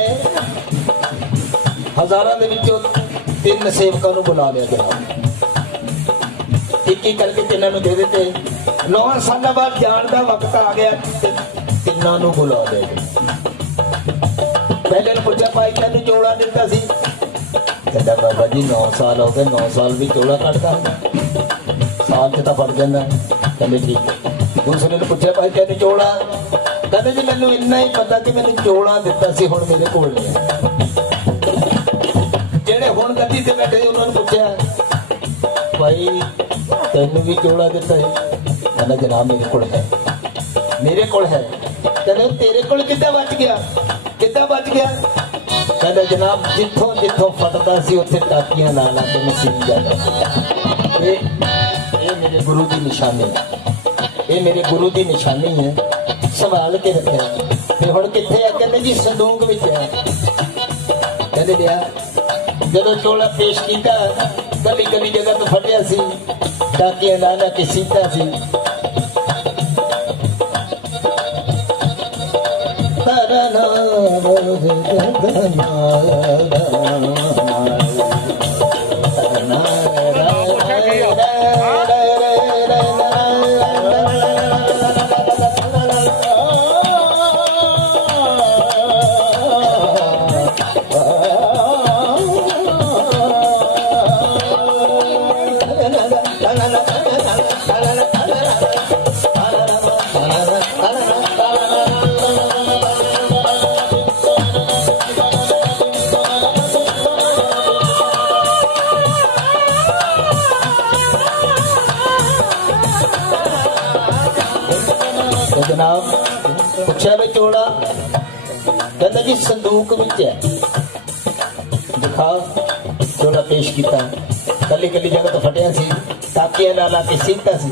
हजारों के विचों 3 सेवकों को बुला लिया जनाब एक करके 3 दे देते 9 साल बाद जान का वक्त आ गया 3 बुला लिया पहले पूछा भाई कहते चोला दिता सी कहता बाबा जी 9 साल हो गए 9 साल भी चोला कटता साल से तो फट जाना कहते ठीक है दूसरे ने पूछा भाई कहते चोला कहते जी मैनू इन्ना ही पता कि मैंने चोला दिता सी हुण मेरे कोल नहीं है जेड़े हुण गद्दी ते बैठे उन्होंने पूछा भाई तैनू भी चोला दिता है कहना जनाब मेरे कोल है कहते तेरे कोल किद्दां बच गया कहते जनाब जिथों जिथों फटदा सी उत्थे टाकियां ला ला के नसीब जाता ये मेरे गुरु की निशानी है ये मेरे गुरु की निशानी है संभाल के रखे ते हुण कित्थे है कहंदे जी संदूक विच है कहंदे लिया जदों चोला पेश कीता गली गली जगह तो फटिया सी टाकियां ला ला के सीता सी तरना ਪੁੱਛਿਆ ਵੀ ਚੋਲਾ, ਕਹਿੰਦਾ ਜੀ ਸੰਦੂਕ ਵਿੱਚ ਹੈ। ਦਿਖਾ, ਚੋਲਾ ਪੇਸ਼ ਕੀਤਾ, ਕੱਲੀ ਕੱਲੀ ਜਗ੍ਹਾ ਤੋਂ ਫਟਿਆ ਸੀ, ਤਾਕੀਆਂ ਲਾ ਲਾ ਕੇ ਸੀਤਾ ਸੀ।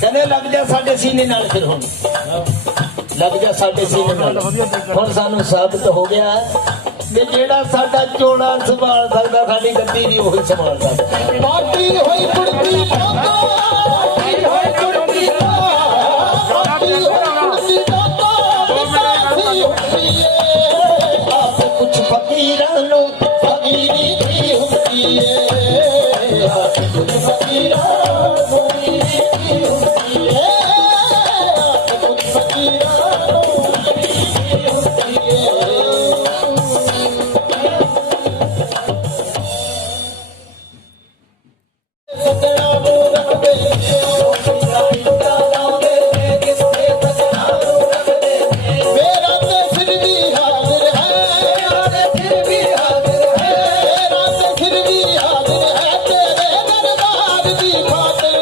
ਕਹਿੰਦੇ ਲੱਗ ਜਾ ਸਾਡੇ ਸੀਨੇ ਨਾਲ, ਫਿਰ ਹੁਣ ਲੱਗ ਜਾ ਸਾਡੇ ਸੀਨੇ ਨਾਲ। ਹੁਣ ਸਾਨੂੰ ਸਾਬਤ ਹੋ ਗਿਆ ਕਿ ਜਿਹੜਾ ਸਾਡਾ ਚੋਲਾ ਸੰਭਾਲ ਸਕਦਾ, ਸਾਡੀ ਗੱਦੀ ਵੀ ਉਹੀ ਸੰਭਾਲ ਸਕਦਾ। ਬਾਟੀ ਹੋਈ ਕੁੜਤੀ ਲੋਕੋ, ਬਾਟੀ ਹੋਈ ਕੁੜਤੀ ਲੋਕੋ, ਬਾਟੀ ਹੋਈ ਕੁੜਤੀ ਲੋਕੋ, ਵਿਸਾਖੀ ਹੁੰਦੀ ਏ। ਆਪ ਕੁਛ ਫਕੀਰਾਂ ਨੂੰ ਫਕੀਰੀ ਵੀ ਹੁੰਦੀ ਏ, ਆਪ ਕੁਛ ਫਕੀਰਾਂ ਨੂੰ ਫਕੀਰੀ ਵੀ ਹੁੰਦੀ ਏ, ਆਪ ਕੁਛ ਫਕੀਰਾਂ ਨੂੰ ਫਕੀਰੀ ਵੀ ਹੁੰਦੀ ਏ। ਸੱਜਣਾ ਨੂੰ ਰੱਖਦੇ ਮੇਰਾ ਤੇ ਫਿਰ ਵੀ ਹਾਜ਼ਰ ਹੈ, ਮੇਰਾ ਤੇ ਫਿਰ ਵੀ ਹਾਜ਼ਰ ਹੈ, ਮੇਰਾ ਤੇ ਫਿਰ ਵੀ ਹਾਜ਼ਰ ਹੈ, ਤੇਰੇ ਦਰਬਾਰ ਦੀ ਖਾਤਰ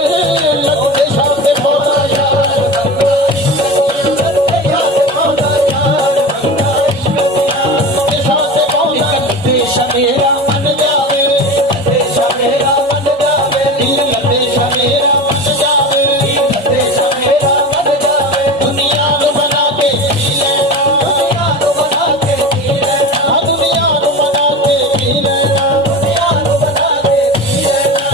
ਲੱਗੇ ਸ਼ਾਹ ਤੇ ਮੌਲਾ ਯਾਰ, ਲੱਗੇ ਸ਼ਾਹ ਤੇ ਮੌਲਾ ਯਾਰ, ਲੱਗੇ ਸ਼ਾਹ ਤੇ ਮੌਲਾ ਦੇਸ਼ ਮੇਰਾ ਮੰਨ ਜਾਵੇ, ਦੇਸ਼ ਮੇਰਾ ਮੰਨ ਜਾਵੇ, ਦਿਲ ਦੇਸ਼ ਮੇਰਾ ਮੰਨ ਜਾਵੇ, ਦੇਸ਼ ਮੇਰਾ ਮੰਨ ਜਾਵੇ। ਦੁਨੀਆ ਨੂੰ ਬਣਾ ਕੇ ਪੀ ਲੈਣਾ, ਦੁਨੀਆ ਨੂੰ ਬਣਾ ਕੇ ਪੀ ਲੈਣਾ, ਦੁਨੀਆ ਨੂੰ ਬਣਾ ਕੇ ਪੀ ਲੈਣਾ, ਦੁਨੀਆ ਨੂੰ ਬਣਾ ਕੇ ਪੀ ਲੈਣਾ,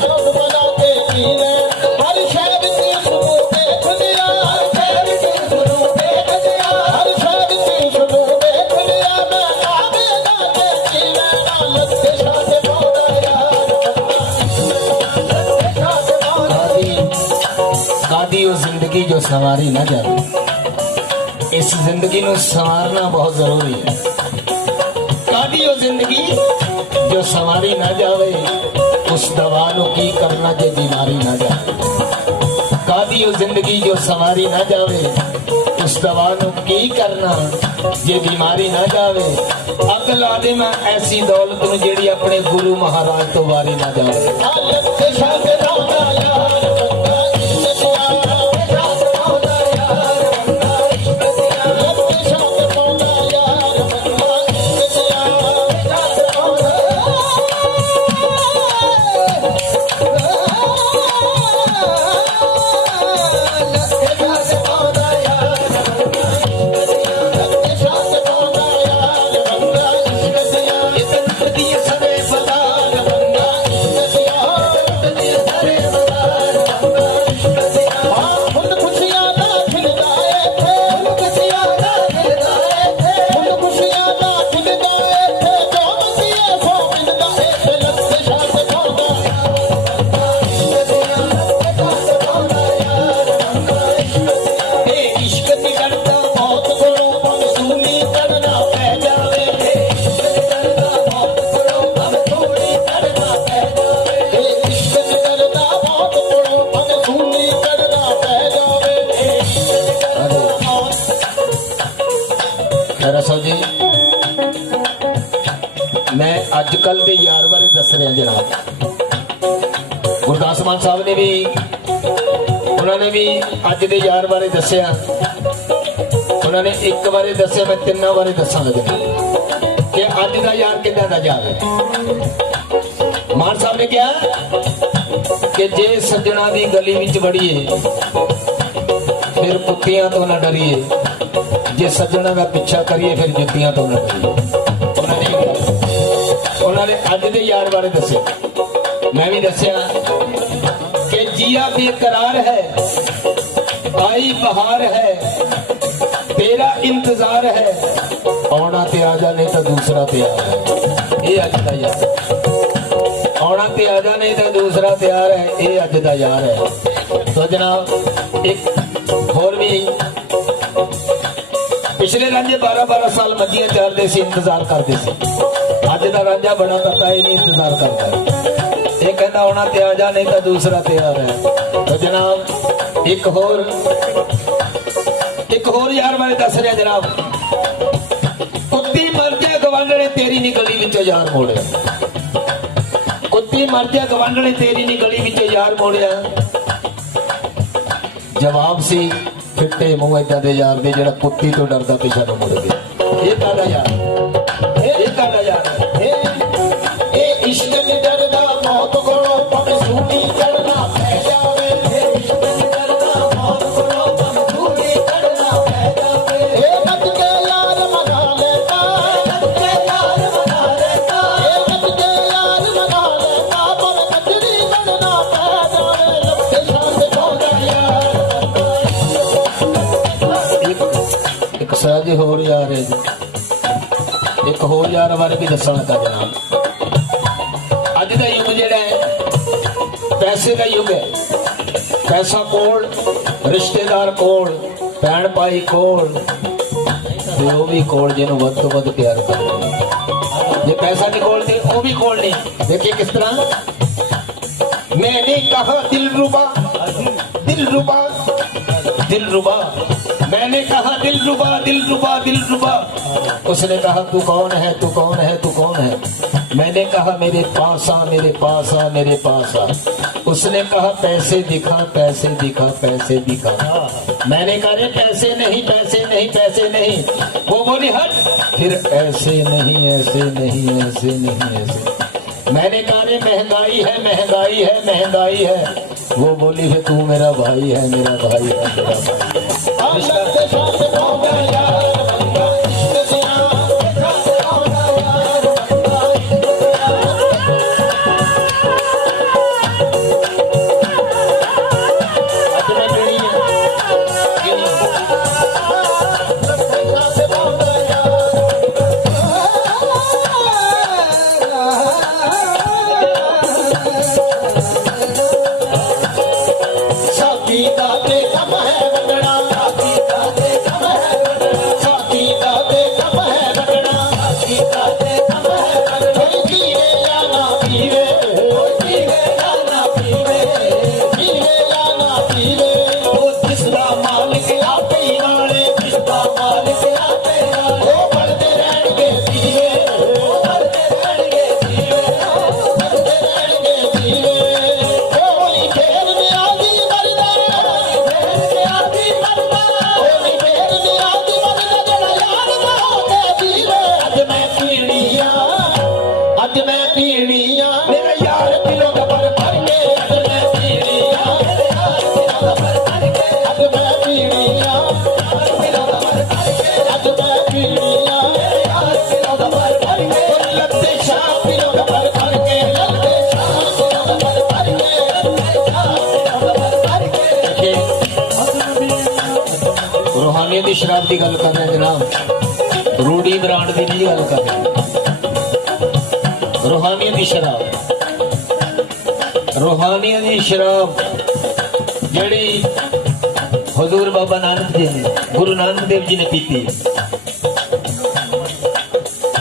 ਨੂੰ ਬਣਾ ਕੇ ਪੀ ਲੈਣਾ। ਹਰ ਸ਼ਹਿਰ ਵਿੱਚ ਸੁਣੋ ਦੇਖ ਲਿਆ, ਹਰ ਸ਼ਹਿਰ ਵਿੱਚ ਸੁਣੋ ਦੇਖ ਲਿਆ, ਹਰ ਸ਼ਹਿਰ ਵਿੱਚ ਸੁਣੋ ਦੇਖ ਲਿਆ। ਮੈਂ ਆਵੇ ਨਾ ਕੇ ਪੀ ਲੈਣਾ, ਲੱਗੇ ਸ਼ਾਹ ਤੇ ਮੌਲਾ ਯਾਰ, ਲੱਗੇ ਸ਼ਾਹ ਤੇ ਮੌਲਾ। कादी वो जिंदगी जो संवारी ना जाए, इस जिंदगी को संवारना बहुत जरूरी है। कादी वो जिंदगी जो संवारी ना जावे, उस दवा नु की करना जे बीमारी ना जाए। कादी वो जिंदगी जो संवारी ना जावे, उस दवा नु की करना जे बीमारी ना जावे। अग ला दे मैं ऐसी दौलत नु जेड़ी अपने गुरु महाराज तो वारी ना जावे। ਲੱਗੇ ਸ਼ਾਹ ਤੇ ਮੌਲਾ ਯਾਰ, ਬੰਦਾ ਇਸ਼ਕ ਦਿਆ, ਸ਼ਾਹ ਤੇ ਮੌਲਾ ਯਾਰ, ਬੰਦਾ ਇਸ਼ਕ ਦਿਆ, ਲੱਗੇ ਸ਼ਾਹ ਤੇ ਮੌਲਾ ਯਾਰ, ਬੰਦਾ ਇਸ਼ਕ ਦਿਆ, ਸ਼ਾਹ ਤੇ ਮੌਲਾ ਲੱਗੇ ਸ਼ਾਹ ਤੇ ਮੌਲਾ ਯਾਰ, ਬੰਦਾ ਇਸ਼ਕ ਦਿਆ, ਲੱਗੇ ਸ਼ਾਹ ਤੇ ਮੌਲਾ ਯਾਰ, ਬੰਦਾ ਇਸ਼ਕ ਦਿਆ। ਇਤਨ ਦੀ ਸਵੇ ਬਦਾਨ ਬੰਦਾ ਇਸ਼ਕ ਦਿਆ, ਇਤਨ ਦੀ ਸਵੇ ਬਦਾਨ ਬੰਦਾ ਇਸ਼ਕ ਦਿਆ। ਹਾਂ ਫੁੱਲ ਖੁਸ਼ੀਆਂ ਦਾ ਖਿਲਦਾ ਏਥੇ, ਫੁੱਲ ਖੁਸ਼ੀਆਂ ਦਾ ਖਿਲਦਾ ਏਥੇ, ਫੁੱਲ ਖੁਸ਼ੀਆਂ ਦਾ ਖਿਲਦਾ ਏਥੇ, ਜੋ ਮਸੀਹ ਸੋ ਮਿਲਦਾ ਏਥੇ। ਲੱਗੇ ਸ਼ਾਹ ਤੇ ਮੌਲਾ ਬੰਦਾ ਇਸ਼ਕ ਦਿਆ, ਲੱਗੇ ਸ਼ਾਹ ਤੇ ਮੌਲਾ ਯਾਰ, ਬੰਦਾ ਇਸ਼ਕ ਦਿਆ। ਇਹ ਇਸ਼ਕ ਦੀ ਕਰਦਾ ਮੌਤ ਕੋਲੋਂ ਮਨਸੂਨੀ ਕਰਨਾ ਪੈ ਜਾਵੇ, ਇਸ਼ਕ ਕਰਦਾ ਮੌਤ ਕੋਲੋਂ ਮਨਸੂਨੀ ਕਰਨਾ ਪੈ ਜਾਵੇ, ਇਸ਼ਕ ਕਰਦਾ ਮੌਤ ਕੋਲੋਂ ਮਨਸੂਨੀ ਕਰਨਾ ਪੈ ਜਾਵੇ, ਇਸ਼ਕ ਕਰਦਾ ਮੌਤ। ਖੈਰਾ ਸਾਹਿਬ ਜੀ, मैं अजकल के यार बारे दस रहा जनाब। गुरदास मान साहब ने भी, उन्होंने भी अज के यार बारे दसिया। उन्होंने एक बारे दसिया, मैं तिना बारे दसा लगा कि अज का यार किदा दा यार है। मान साहब ने कहा कि जे सज्जणा की गली विच वड़ीए फिर कुत्तियां तो ना डरीए, जे सज्जणा का पीछा करिए फिर जुत्तियां तो ना डरीए। उन्होंने अज के यार बारे दसिया, मैं भी दसिया कि जिया बेकरार है, आई बहार है, तेरा इंतजार है, आना ते आजा नहीं तो दूसरा तैयार है। ये अज का यार, आना ते आजा नहीं तो दूसरा तैयार है, ये अज का यार है। तो जनाब एक होर भी, पिछले रांझे 12-12 साल मज्जियां चारते सी, इंतजार करते सी। अज का रांझा बड़ा करता ही नहीं इंतजार करता, ये कहता आना ते आजा नहीं तो दूसरा तैयार है। तो जनाब एक होर यार बारे दस रहा जनाब। कुत्ती मर जाए गवांढणे तेरी नी गली विचों यार मोड़िया, कुत्ती मर जाए गवांढणे तेरी नी गली विचों यार मोड़िया। जवाब सी ਫਿੱਟੇ ਮੂੰਹ ਏਦਾਂ ਦੇ ਯਾਰ ਦੇ ਜਿਹੜਾ ਕੁੱਤੀ ਤੋਂ ਡਰਦਾ ਪਿੱਛਾ ਨੂੰ ਮੁੜ ਗਿਆ। ਇਹ ਕਾਹਦਾ ਯਾਰ, ਇਹ ਕਾਹਦਾ ਯਾਰ, ਇਹ ਇਸ਼ਕ ਦੀ ਡਰਦਾ ਮੌਤ ਕੋਲੋਂ ਭਾਵੇਂ ਸੂਲੀ ਚੜਨਾ ਪੈ ਜਾਵੇ। ਇਹ ਇਸ਼ਕ ਦੀ ਡਰਦਾ ਮੌਤ ਕੋਲੋਂ ਭਾਵੇਂ ਸੂਲੀ ਚੜਨਾ ਪੈ ਜਾਵੇ। ਇਹ ਨੱਚ ਕੇ ਯਾਰ ਮਨਾ ਲੈਂਦਾ, ਨੱਚ ਕੇ ਯਾਰ ਮਨਾ ਲੈਂਦਾ। ਇਹ ਨੱਚ ਕੇ ਯਾਰ ਮਨਾ ਲੈਂਦਾ, ਭਾਵੇਂ ਨੱਚਣੀ ਬਣਨਾ ਪੈ ਜਾਵੇ। ਲੱਭੇ ਸ਼ਾਨ ਦੇ ਪਾਉਂਦਾ ਯਾਰ ਇੱਕ ਸਹਿਜ ਹੋਰ ਯਾਰ ਹੈ ਜੀ। ਇੱਕ ਹੋਰ ਯਾਰ ਬਾਰੇ ਵੀ ਦੱਸਣਾ ਚਾਹੁੰਦਾ ਜਨਾਬ। ਅੱਜ ਦਾ ਯੁੱਗ ਜਿਹੜਾ ਹੈ ਪੈਸੇ ਦਾ ਯੁੱਗ ਹੈ। ਪੈਸਾ ਕੋਲ, ਰਿਸ਼ਤੇਦਾਰ ਕੋਲ, ਭੈਣ ਭਾਈ ਕੋਲ, ਤੇ ਉਹ ਵੀ ਕੋਲ ਜਿਹਨੂੰ ਵੱਧ ਤੋਂ ਵੱਧ ਪਿਆਰ ਕਰਦੇ। ਜੇ ਪੈਸਾ ਨਹੀਂ ਕੋਲ ਤੇ ਉਹ ਵੀ ਕੋਲ ਨਹੀਂ। ਦੇਖिए किस तरह मैंने कहा दिल रुबा, दिल रुबा, दिल रुबा। मैंने कहा दिल रुबा, दिल रुबा, दिल रुबा। उसने कहा तू कौन है, तू कौन है, तू कौन है। मैंने कहा मेरे पास आ, मेरे पास आ, मेरे पास आ। उसने कहा पैसे दिखा, पैसे दिखा, पैसे दिखा। मैंने कहा रे पैसे नहीं, पैसे नहीं, पैसे नहीं। वो बोली हट, फिर ऐसे नहीं, ऐसे नहीं, ऐसे नहीं, ऐसे। मैंने कहा रे महंगाई है, महंगाई है, महंगाई है। वो बोली है तू मेरा भाई है, मेरा भाई है, मेरा भाई है। ਲੱਭੇ ਸ਼ਾਨ ਦੇ ਪਾਉਂਦਾ ਯਾਰ ਬੰਦਾ ਇਸ਼ਕ ਦੀਆਂ ਸ਼ਾਨ ਦੇ ਪਾਉਂਦਾ ਯਾਰ ਬੰਦਾ ਇਸ਼ਕ ਦੀਆਂ। ਅੱਜ ਮੈਂ ਜਿਹੜੀ ਸਾਥੀ ਦਾ ਤੇ ਕੰਮ ਹੈ ਵੰਡਣਾ, ਸਾਥੀ ਦਾ ਤੇ ਕੰਮ ਹੈ ਵੰਡਣਾ, ਸਾਥੀ ਦਾ ਤੇ ਕੰਮ ਹੈ ਵੰਡਣਾ, ਸਾਥੀ ਦਾ ਤੇ ਕੰਮ ਹੈ ਵੰਡਣਾ। ਕੋਈ ਪੀਵੇ ਜਾਂ ਨਾ ਪੀਵੇ, ਕੋਈ ਪੀਵੇ ਜਾਂ ਨਾ ਪੀਵੇ, ਪੀਵੇ ਜਾਂ ਨਾ ਪੀਵੇ। ਉਹ ਜਿਸ ਦਾ ਮਾਲਿਕ ਆਪੇ ਹੀ ਵਾਲੇ, ਜਿਸ ਦਾ ਮਾਲਿਕ ਆਪੇ ਹੀ ਵਾਲੇ। ਉਹ ਬਣਦੇ ਰਹਿਣਗੇ ਪੀਵੇ, ਉਹ ਬਣਦੇ ਰਹਿਣਗੇ ਪੀਵੇ, ਉਹ ਬਣਦੇ ਰਹਿਣਗੇ ਪੀਵੇ। ਕੋਈ ਫੇਰ ਨਿਆਜ਼ੀ ਮਰਦਾ, ਕੋਈ ਫੇਰ ਨਿਆਜ਼ੀ ਮਰਦਾ, ਕੋਈ ਫੇਰ ਨਿਆਜ਼ੀ ਮਰਦਾ ਜਿਹੜਾ ਯਾਰ ਨਾ ਹੋ ਕੇ ਪੀਵੇ। ਅੱਜ ਮੈਂ ਪੀਣੀ ਆ, ਅੱਜ ਮੈਂ ਪੀਣੀ ਆ, ਮੇਰਾ ਯਾਰ ਪੀਲੋ ਦਾ ਭਰ ਭਰ ਕੇ। ਅੱਜ ਮੈਂ ਪੀਣੀ ਆ, ਮੇਰੇ ਯਾਰ ਪੀਲੋ ਦਾ ਭਰ ਭਰ ਕੇ। ਅੱਜ ਮੈਂ ਪੀਣੀ ਆ, ਯਾਰ ਪੀਲੋ ਦਾ ਭਰ ਭਰ ਕੇ। ਅੱਜ ਮੈਂ ਪੀਣੀ ਆ, ਮੇਰੇ ਯਾਰ ਪੀਲੋ ਦਾ ਭਰ ਭਰ ਕੇ। ਲੱਤੇ ਸ਼ਾਹ ਪੀਲੋ ਦਾ ਭਰ ਭਰ ਕੇ, ਲੱਤੇ ਸ਼ਾਹ ਪੀਲੋ ਦਾ ਭਰ ਭਰ ਕੇ, ਲੱਤੇ ਸ਼ਾਹ ਪੀਲੋ ਦਾ ਭਰ ਭਰ ਕੇ। रूहानियत की शराब की गल कर रहे हैं जनाब। रूडी ब्रांड की नहीं गल कर रहे। रूहानियत की शराब, रूहानियत की शराब जड़ी हजूर बाबा नानक जी ने, गुरु नानक देव जी ने पीती।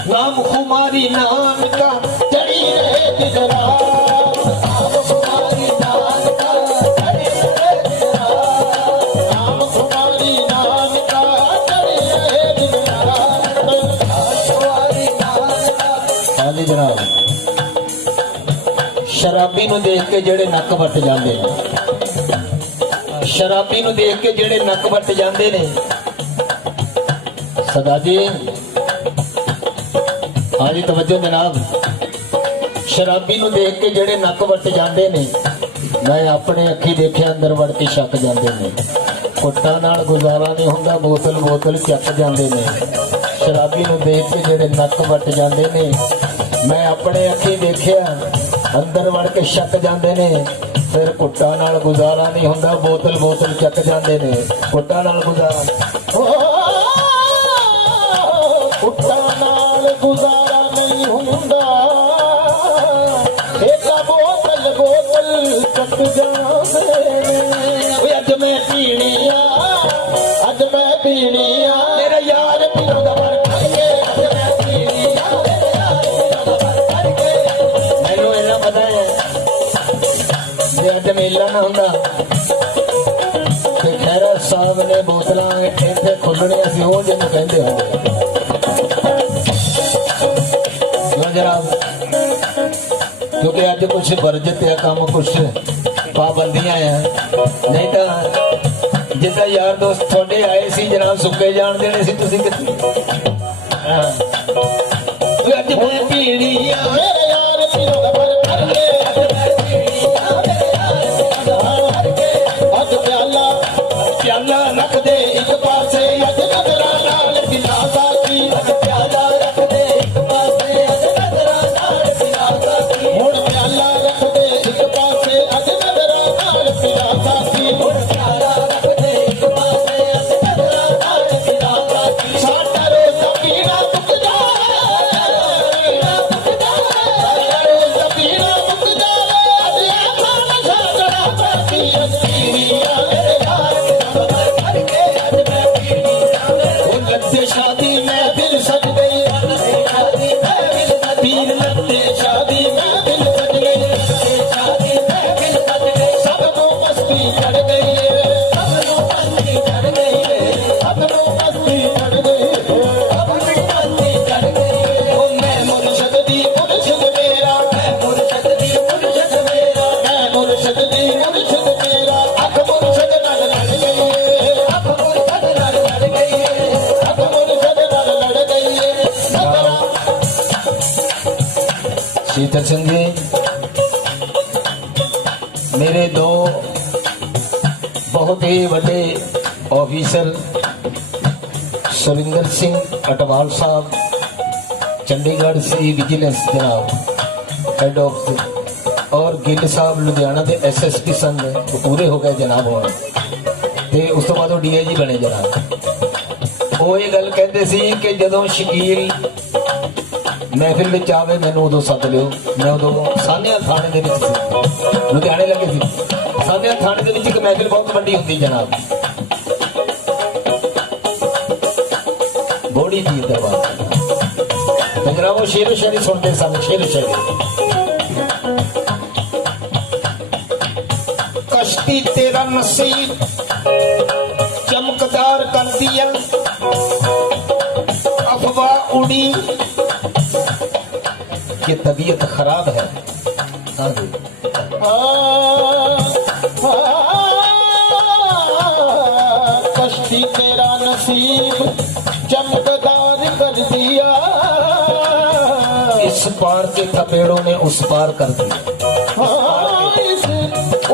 नाम खुमारी नाम का चढ़ी रहे दिन रात, नाम कुमारी नाम का चढ़ी रहे दिन रात, नाम कुमारी नाम का चढ़ी रहे दिन रात, नाम कुमारी नाम का। हाँ जी जनाब। शराबी नूं देख के जेड़े नक वट जांदे ने, शराबी नूं देख के जेड़े नक वट जांदे ने। सदा जी, हाँ जी तवज्जो जनाब। शराबी नूं देख के जेड़े नक वट जांदे ने, मैं अपने अखी देखिया अंदर वड़ के छक जांदे ने। कुट्टा नाल गुजारा नहीं हुंदा, बोतल बोतल चक जांदे ने। शराबी नूं देख के जेड़े नक वट जांदे ने, मैं अपने अखी देखिया अंदर वड़ के छक जांदे ने। फिर कुट्टा नाल गुजारा नहीं हुंदा, बोतल बोतल चक जांदे ने। कुट्टा नाल गुजारा, कुट्टा नाल गुजारा नहीं हुंदा, एक बोतल बोतल चक जांदे ने। ओए अज मैं पीनी आ, अज मैं पीनी आ, मेरा यार पीनो दा भर भर के। अज मैं पीनी आ, मेरे यार पीनो दा भर भर के। मैनू इन्ना पता है जे अज मेला ना हुंदा ते खैरा साहब ने बोतलां इत्थे खुलणियां सी, ओह जिन्नू कहंदे हुंदे जनाब। क्योंकि अज कुछ बरजत है काम, कुछ पाबंदियां हैं। नहीं तो ਜਿੱਦਾਂ ਯਾਰ ਦੋਸਤ ਤੁਹਾਡੇ ਆਏ ਸੀ ਜਨਾਬ ਸੁੱਕੇ ਜਾਣ ਦੇਣੇ ਸੀ ਤੁਸੀਂ ਕਿੱਥੇ ਹਾਂ ਓਏ ਅੱਜ ਮੈਂ ਪੀਣੀ ਆ ਮੇਰੇ ਯਾਰ ਪੀਰੋ ਦਾ ਪਰ ਭਰ ਕੇ ਅੱਜ ਪਿਆਲਾ ਰੱਖ ਦੇ ਇੱਕ ਪਾਸੇ ਅੱਜ ਨਜ਼ਰਾਂ ਨਾਲ ਪਿਲਾ ਸਾਥੀ ਅੱਜ ਪਿਆਲਾ ਰੱਖ ਦੇ ਇੱਕ ਪਾਸੇ ਅੱਜ ਨਜ਼ਰਾਂ ਨਾਲ ਪਿਲਾ ਸਾਥੀ ਹੁਣ ਪਿਆਲਾ ਰੱਖ ਦੇ ਇੱਕ ਪਾਸੇ ਅੱਜ ਨਜ਼ਰਾਂ ਨਾਲ ਪਿਲਾ ਸਾਥੀ ਹੁਣ ਪਿਆਲਾ ਰੱਖ ਦੇ ਇੱਕ ਪਾਸੇ ਅੱਜ ਨਜ਼ਰਾਂ ਨਾਲ ਪਿਲਾ ਸਾਥੀ ਸਾਡਾ ਰੋਜ਼ ਪੀਣਾ ਮੁੱਕਦਾ ਸਾਡਾ ਰੋਜ਼ ਪੀਣਾ ਮੁੱਕਦਾ ਅੱਜ ਆਖਾਂ ਸਾਡਾ ਪਾਤੀ ਪੀਣੀਆਂ ਮੇਰੇ ਯਾਰ लगते शादी महफिल सज गई पीर लगते शादी महफिल सज गई सबको मस्ती चढ़ गई सबको मस्ती चढ़ गई ओ मैं मुर्शद दी मुर्शद मेरा मैं मुर्शद दी मुर्शद मेरा मैं मुर्शद दी मुर्शद मेरा अख मुर्शद नाल लड़ गई अख मुर्शद नाल लड़ गई शीतल सिंह जी मेरे दो बहुत ही बड़े ऑफिसर सुरिंदर सिंह अटवाल साहब चंडीगढ़ से विजिलेंस जनाब हेड ऑफ और गिल साहब लुधियाना के SSP सन वो पूरे हो गए जनाब हुण ते उस तो बाद DIG बने जनाब वो ये गल कहते सी कि जदों शकील महफिल में आवे मैनू उदों सद लियो मैं उदों सानिया थाने दे विच सी लुधियाने लगे सी सानिया थाने दे विच एक महफिल बहुत वड्डी हुंदी जनाब बोड़ी दी दरबार ते जनाब वो शेर शायरी सुनते सन शेर शायरी कश्ती तेरा नसीब चमकदार कर दिया अफवाह उड़ी कि तबीयत खराब है हाँ जी कश्ती तेरा नसीब चमकदार कर दिया इस पार के थपेड़ों ने उस पार कर दिया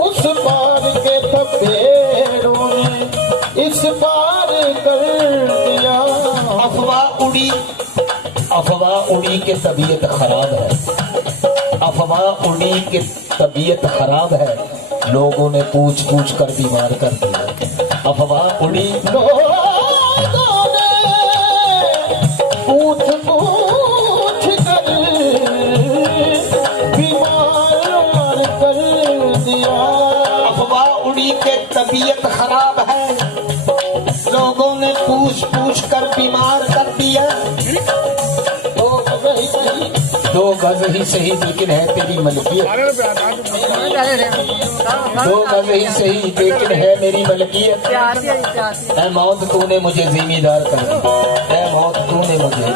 उस पार के थपेड़ों ने इस पार कर दिया अफवाह उड़ी के तबीयत खराब है अफवाह उड़ी के तबीयत खराब है लोगों ने पूछ पूछ कर बीमार कर दिया अफवाह उड़ी लोगों ने पूछ पूछ कर बीमार कर दिया अफवाह उड़ी के तबीयत खराब है लोगों ने पूछ पूछ कर बीमार कर दिया दो गज ही सही लेकिन है तेरी मलकियत दो गज ही सही लेकिन है मेरी मलकियत ऐ मौत तूने मुझे जिम्मेदार कर दी ऐ मौत तूने मुझे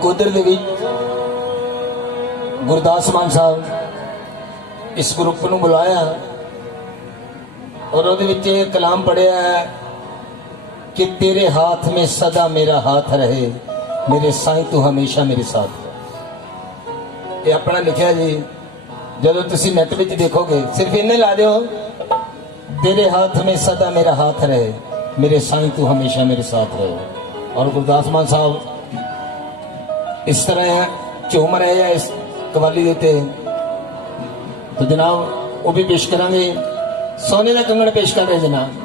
ਨਕੋਦਰ ਦੇ ਵਿੱਚ ਗੁਰਦਾਸ ਮਾਨ ਸਾਹਿਬ ਇਸ ਗਰੁੱਪ ਨੂੰ ਬੁਲਾਇਆ ਔਰ ਉਹਦੇ ਵਿੱਚ ਇਹ ਕਲਾਮ ਪੜਿਆ ਹੈ कि तेरे हाथ में सदा मेरा हाथ रहे मेरे साईं तू हमेशा मेरे साथ ये अपना लिखा जी जब तुसी नेट विच देखोगे सिर्फ इन्हें ला दो तेरे हाथ में सदा मेरा हाथ रहे मेरे साईं तू हमेशा मेरे साथ रहे और गुरदास मान साहब इस तरह झूम रहे हैं इस कवाली देते तो जनाब वो भी पेश करांगे सोने का कंगन पेश कर रहे जनाब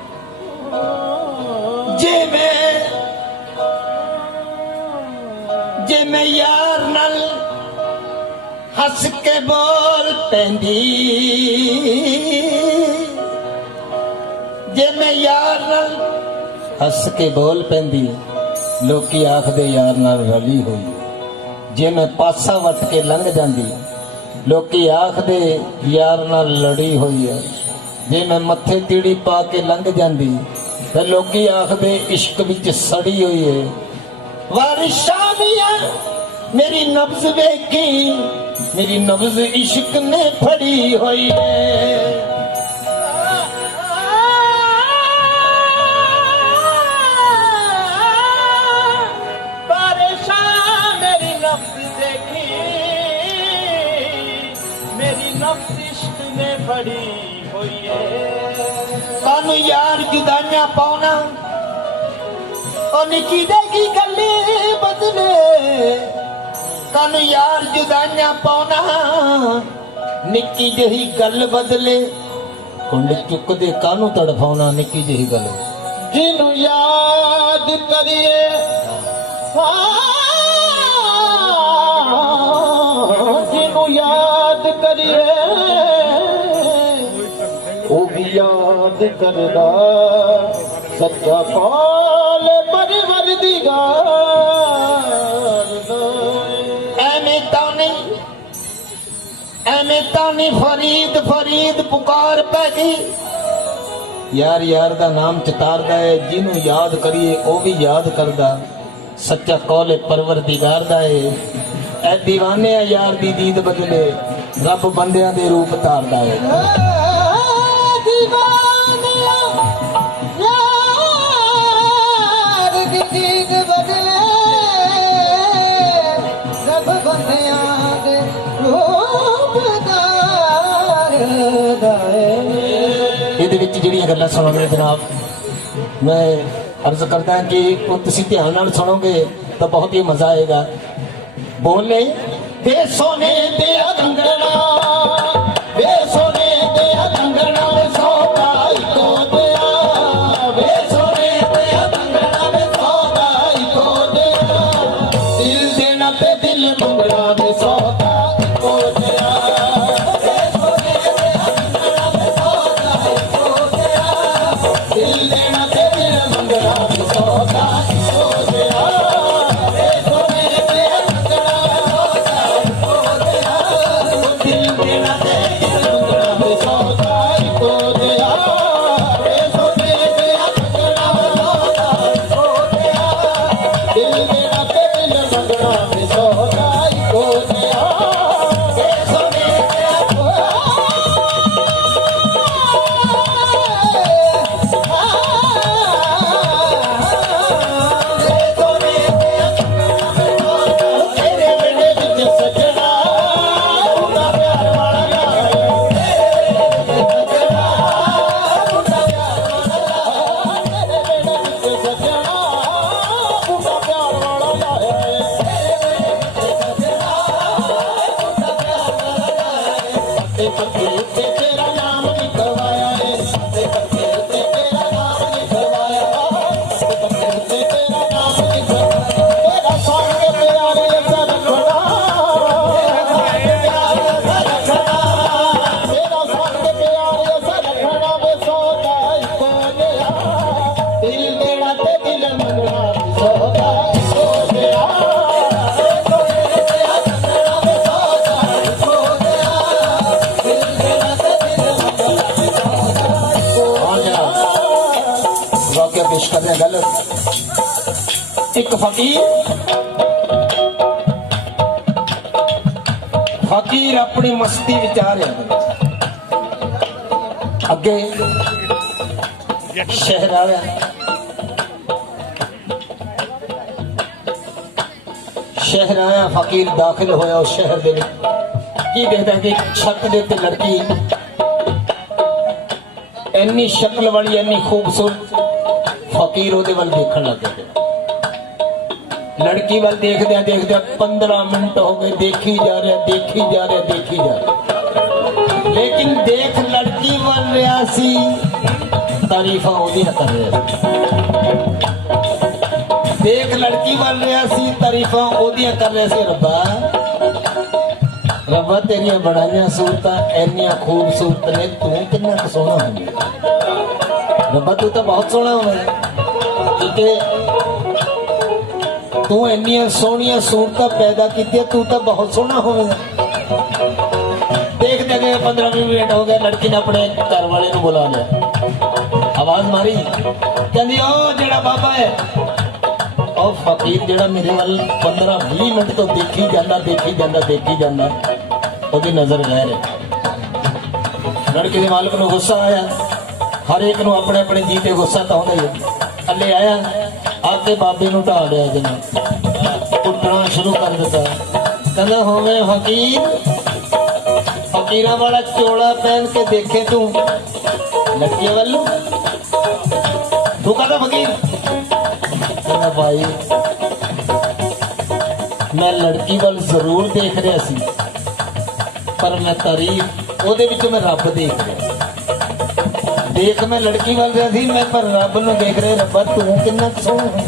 जे मैं यार नाल हस के बोल पैंदी जे मैं यार नाल हस के बोल पैंदी लोकी आखदे यार नाल रली हुई जे मैं पासा वट के लंघ जांदी लोकी आखदे यार नाल लड़ी हुई है जे मैं मत्थे तीड़ी पा के लंघ जांदी ते लोकी आखदे इश्क विच सड़ी हुई है वारिशां दियां मेरी नब्ज वेखी मेरी नब्ज इश्क ने फड़ी हुई है वारिशां मेरी नब्ज देखी मेरी नब्ज इश्क ने फड़ी हुई है तानू यार जुदाइयां पाउना ओ निकी देगी गली बदले तानू यार जुदाइयां पाउना निकी जही गल बदले कुंड चुक दे कानू तड़फाउना निकी जही गल जिन्हू याद करिए जिन्हू याद करिए वो भी याद करदा सच्चा पाल परिवर दिगार एमें तानी फरीद फरीद पुकार पैगी यार यार दा नाम चितारदा है जिन्हू याद करिए वो भी याद करदा सच्चा कौल परवरदिगार दा है ए दीवाने यार दी दीद बदले रब बंदियां दे रूप तारदा है ਇਹਦੇ ਵਿੱਚ ਜਿਹੜੀਆਂ ਗੱਲਾਂ ਸੁਣਾਉਣੀਆਂ ਜਨਾਬ ਮੈਂ अर्ज करता कि तुसी ध्यान नाल सुनोगे तो बहुत ही मजा आएगा बोले दे सोने दे कंगना वे सोने दे कंगना वे सोगाई को दिया वे सोने दे कंगना वे सोगाई को दिया दिल देना पे दिल मंगना वे सोगाई को दिया वे सोने दे कंगना वे सोगाई को दिया दिल देना पे दिल मंगना वे सोगाई को दिया वे सोने दे कंगना वे सोगाई को दिया दिल देना पे दिल मंगना वे सोगाई को दिया वे सोने दे कंगना वे सोगाई को दिया दिल देना पे दिल मंगना वे सोगाई को दिया वे सोने दे तेरे बेटे विच सजना उन्ना प्यार वाला सजना उन्ना प्यार वाला तेरे बेटे विच सजना उन्ना प्यार वाला सजना उन्ना प्यार वाला ते पत्ते ते तेरा नाम लिखवाया है ते पत्ते ते तेरा नाम लिखवाया ते पत्ते ते तेरा नाम लिखवाया तेरा संग प्यारे सा रखना तेरा संग प्यारे सा रखना वे सोगाई को दिया दिल देना ते दिल मंगना वे सोगाई को दिया वे सोने दे कंगना वे सोगाई को दिया दिल देना ते दिल मंगना वे सोगाई को दिया वाकया पेश करने गलत एक फकीर फकीर अपनी मस्ती विचार अगे शहर आया, शहर आया, फकीर दाखिल होया उस शहर दे विच। की देखदा कि छत दे उत्ते लड़की इन्नी शक्ल वाली इन्नी खूबसूरत, फकीर ओदे वल देखण लग गया। लड़की वाल देखदे देखदे 15 मिनट हो गए, देखी जा रहा, देखी जा रहा, देखी जा रहा, लेकिन देख लड़की वाल रहा सी, तारीफा ओदियां कर रहा सी। देख लड़की वाल रहा सी, तारीफा ओदियां कर रहा सी। रब्बा रब्बा तेरियां बनाइयां सूरतां इन्नियां खूबसूरत ने, तू किन्ना क सोहना होंदा। रब्बा तू तो बहुत सोहना होना, क्योंकि तू इन्नियां सोहनियां सूरतां पैदा कीतियां, तू तो बहुत सोहना होवेगा। देखते गए 15-20 मिनट हो गए, लड़की ने अपने घर वाले को बुला लिया, आवाज मारी, कहती ओ जेड़ा बाबा है, ओ फकीर जेड़ा मेरे वाल 15-20 मिनट तो देखी जाना, देखी जाना, देखी जाना, ओदी नजर गैर है। लड़के के मालिक को गुस्सा आया, हर एक को अपने अपने जी ते गुस्सा तो आउंदा ही है। थल्ले आया, आके बाबे नूं ढा लिया, जनाब कुटना शुरू कर दिता। कहंदा होवे फकीर, फकीरां वाला चोला पहन के देखे तू लड़की वालू, तू कहता फकीर। कहंदा भाई मैं लड़की वाल जरूर देख रहा सी, पर मैं तारीफ ओदे विच मैं रब देख रहा। देख मैं लड़की वाल रहा सी, मैं पर रब नूं देख रहा। रब्बा तू किन्ना सोहना है।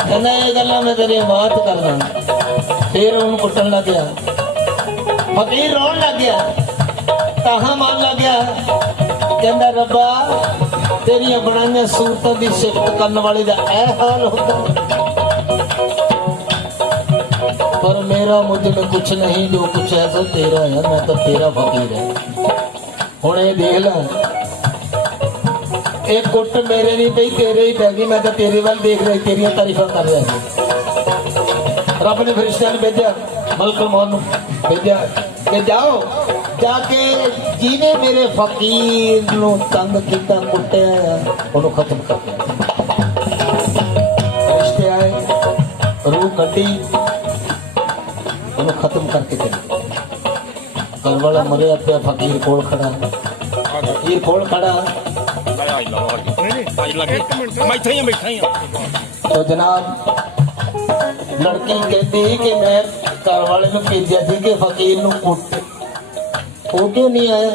कहंदा ये गल्लां मैं तेरी बात करदा। फिर उन्हें कुटन लग गया, फकीर रोन लग गया, ताहा मान लग गया। कहंदा रब्बा तेरियां बनाइयां सूरतां दी सिफत करन वाले दा ऐ हाल होंदा, पर मेरा मुझ में कुछ नहीं, जो कुछ है सो तेरा है, मैं तो तेरा फकीर है। हुण ये देख ला, एक कुट मेरे नहीं पई, तेरे ही पै गई। मैं तो तेरे वाल देख रही, तेरियां तारीफां कर रहा था। रब ने फरिश्तियां नूं भेजा, मलकुल मौत नूं भेजा कि जाओ जाके जिन्हें मेरे फकीर नूं तंग कीता, कुटिया, उन्होंने खत्म कर दिया। फरिश्ते आए, रूह कड्डी, उन्होंने खत्म करके चले। घर वाला मरिया पिया, फकीर कोल खड़ा, फकीर कोल खड़ा। तो जनाब लड़की कहती कि मैं घर वाले को भेजा थी कि फकीर नूं कुट, वो क्यों नहीं आया।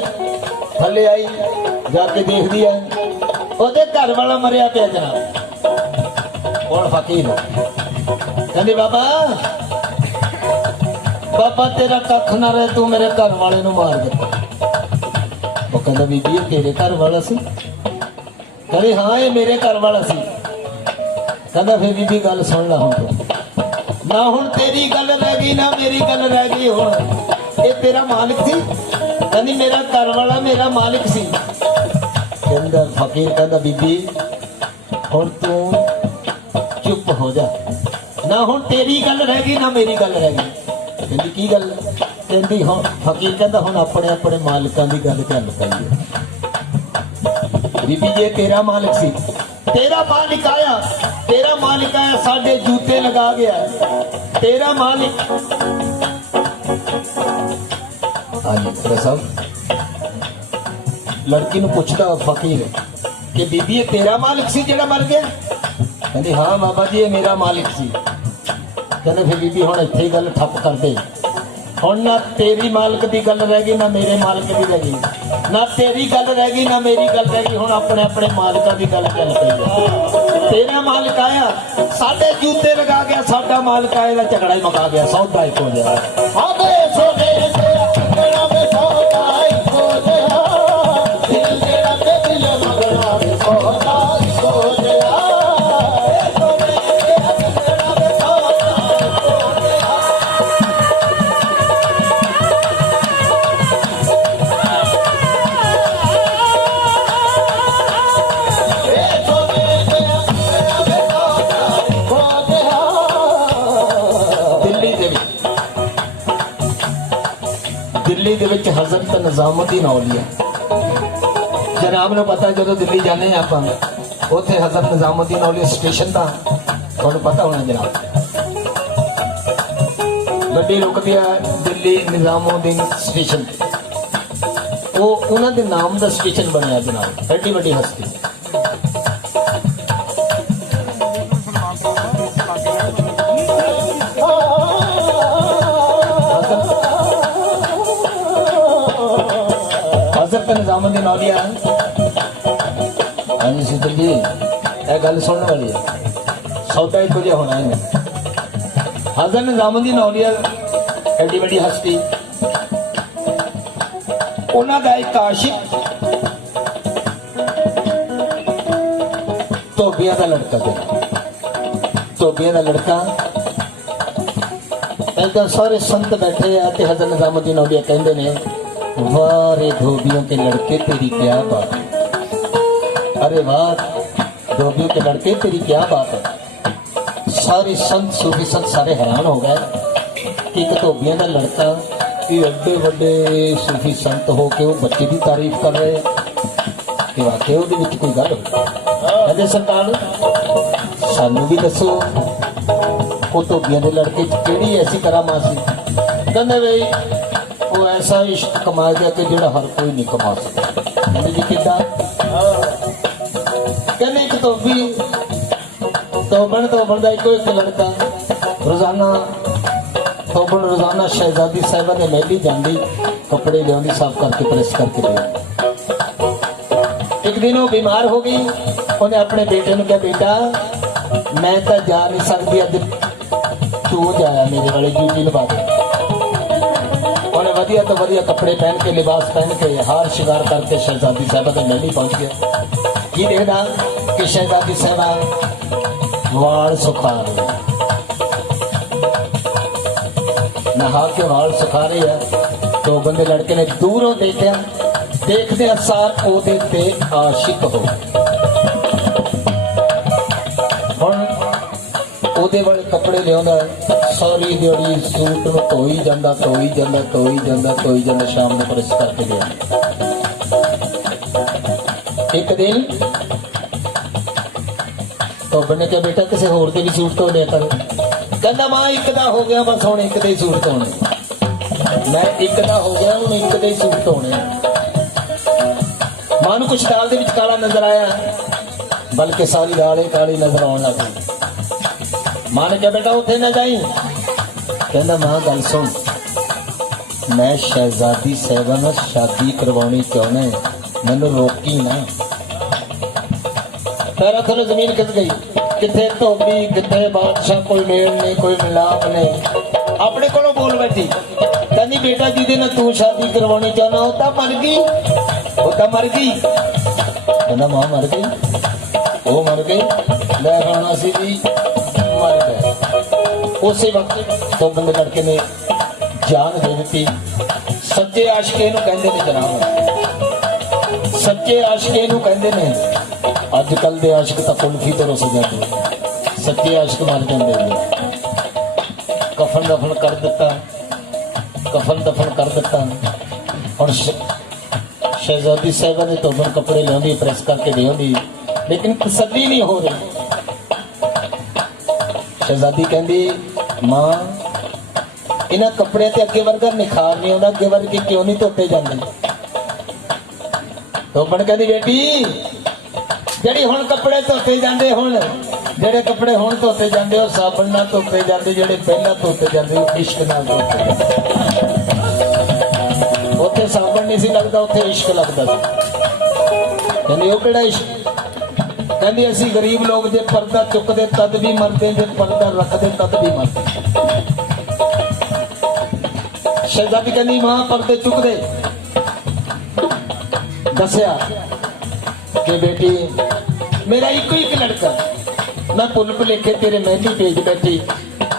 थले आई, जाके देख दिया, ओदे घर वाला मरिया पिया जनाब, और फकीर कहती बाबा बाबा तेरा कख ना रहे, तू मेरे घर वाले नूं मार दिता। वो कहता बीबी ये तेरे घर वाला सी। कहती हाँ ये मेरे घर वाला सी। कहता फिर बीबी गल सुन ला, हुण तू ना, हुण तेरी गल रह गई ना मेरी गल रह गई। हुण ये तेरा मालिक सी। कहती मेरा घर वाला मेरा मालिक सी। कहता फकीर कहता बीबी हुण तू चुप हो जा, ना हुण तेरी गल रह गई ना मेरी गल रह गई। कहती की गल। कहती हाँ, फकीर कहता हुण अपने अपने मालिकां दी गल चल पई है। बीबी जे तेरा मालिक सी, तेरा मालिक आया, तेरा मालिक आया साडे जूते लगा गया, तेरा मालिक। हाँ जी साहब, लड़की नूं पुछदा फकीर कि बीबी ये तेरा मालिक सी जेड़ा मर गया। कहती हाँ बाबा जी ये मेरा मालिक सी। कहते फिर बीबी हुण इत्थे ही गल ठप कर दे, हुण ना तेरी मालिक की गल रह गई ना मेरे मालिक की रह गई, ना तेरी गल रह गई ना मेरी गल रह गई। हुण अपने अपने मालिका की गल चल पई। तेरा मालिक आया साडे जूते लगा गया, साडा मालिक आया झगड़ा ही मुका गया, सौदा एक हो गया। ਦਿੱਲੀ ਦੇ ਵਿੱਚ ਹਜ਼ਰਤ ਨਿਜ਼ਾਮੁਦੀਨ ਔਲੀਆ ਜਨਾਬ ਨੂੰ ਪਤਾ, ਜਦੋਂ ਦਿੱਲੀ ਜਾਂਦੇ ਹਾਂ ਆਪਾਂ ਉੱਥੇ ਹਜ਼ਰਤ ਨਿਜ਼ਾਮੁਦੀਨ ਔਲੀਆ ਸਟੇਸ਼ਨ ਦਾ ਤੁਹਾਨੂੰ ਪਤਾ ਹੋਣਾ ਜਨਾਬ, ਗੱਡੀ ਰੁਕਦੀ ਆ ਦਿੱਲੀ ਨਿਜ਼ਾਮੁਦੀਨ ਸਟੇਸ਼ਨ ਤੇ, ਉਹ ਉਹਨਾਂ ਦੇ ਨਾਮ ਦਾ ਸਟੇਸ਼ਨ ਬਣਿਆ ਜਨਾਬ, ਐਡੀ ਵੱਡੀ ਹਸਤੀ। हज़रत निज़ामुद्दीन औलिया, हाँ जी सिद्धू जी, यह गल सुनने वाली है, सौदा एक जिहा होना है। हज़रत निज़ामुद्दीन औलिया एडी बड़ी हस्ती, उन्हां दा एक आशिक धोबिया का लड़का थे, धोबिया का लड़का ऐसा सारे संत बैठे आ ते हज़रत निज़ामुद्दीन औलिया कहते ने, वाह रे धोबियों के लड़के तेरी क्या बात है, अरे वाह धोबियों के लड़के तेरी क्या बात है। सारे संत सूफी संत सारे हैरान हो गए कि एक धोबियों का लड़का कि एडे वड्डे सूफी संत हो के वो बच्चे की तारीफ कर रहे कि वाकई वो कोई गल हो। कहते सरकार सानू भी दसो वो धोबियों के लड़के केड़ी ऐसी करामा सी। कहते भाई वो ऐसा इश्क कमा गया कि जो हर कोई नहीं कमा सकता। कहते जी किदा? कहते एक धोबी धोबन का एक लड़का रोजाना धोबन रोजाना शहजादी साहिबा ने महली जाती कपड़े लिया साफ करके प्रेस करके लिया। एक दिन वो बीमार हो गई, उन्हें अपने बेटे ने कहा बेटा मैं तो जा नहीं सकती, अज तू जाया मेरे वाले ड्यूटी निभा दे। उन्हें वधिया तो वधिया कपड़े पहन के लिबास पहन के हार शिंगार करके शहजादी साहिबा के महली पहुंच गया। की देखना कि शहजादी साहिबा वाल सुखा रही, नहा के वाल सुखा रही है। तो बंदे लड़के ने दूरों देखा, देखते सार ओदे ते आशिक हो। हुण ओदे वाले कपड़े लिया सारी दिहाड़ी सूट में धोई जाता शाम में प्रेस करके लिया। एक दिन तो बने क्या बेटा किसी होर के भी सूट धो लिया कर। कहता मां एक दा हो गया बस हुण एक दे ही सूट धोने, मैं एक दा हो गया हुण एक दे ही सूट धोने। मां नूं कुछ दाल दे विच काला नजर आया, बल्कि सारी दाल ही काली नजर आउण लग गई। मां ने कहा बेटा उत्थे ना जाई। कहता मां गल सुन, मैं शहजादी साहिबा नाल शादी करवाउणी चाहुंदा, मैनूं रोकी ना। पैरां थल्लों जमीन खिस गई, किथे धोबी किथे बादशाह, कोई मेल नहीं कोई मिलाप नहीं। अपने कोलों बोल बैठी, कहनी बेटा जिहदे नाल तू शादी करवाउणी चाहुंदा वो तां मर गई, वो तां मर गई। कहना मां मर गई, वो मर गई, लै हुण असीं भी मर गए। उसी वक्त तो बंदे लड़के ने जान दे दी। सच्चे आशिके नूं कहंदे ने जनाब, सच्चे आशिके नूं कहंदे ने। अजकल दे आशिक तां कुल्फी तो रुस जाते, सच्चे आशिक मर जाते ने। कफन दफन कर दिता, कफन दफन कर दिता। और शहजादी साहिबा ने धोबन कपड़े लिया प्रेस करके दे, लेकिन तसल्ली नहीं हो रही। शहजादी कहती मां इन्हां कपड़े ते अगे वर्गा निखार नहीं आता, अगे वर्गे क्यों नहीं धोते जाते। धोबन कहती बेटी जेड़ी हुण कपड़े धोते जाते, हुण जेड़े कपड़े हुण धोते जाते वो साबण नाल धोते जाते, जेड़े पहला धोते जाते वो इश्क नाल धोते जाते। उत्थे साबण नहीं सी लगदा, उत्थे इश्क लगदा सी। कहंदी वो किहड़ा इश्क? कहंदी असीं गरीब लोग जे पर्दा चुकदे तद भी मरदे, जे पर्दा रखदे तद भी मरदे। शहजादी कहंदी मां पर्दे चुकदे। दसिया कि बेटी मेरा इको एक लड़का, मैं भुल भुलेखे तेरे महली भेज बैठी,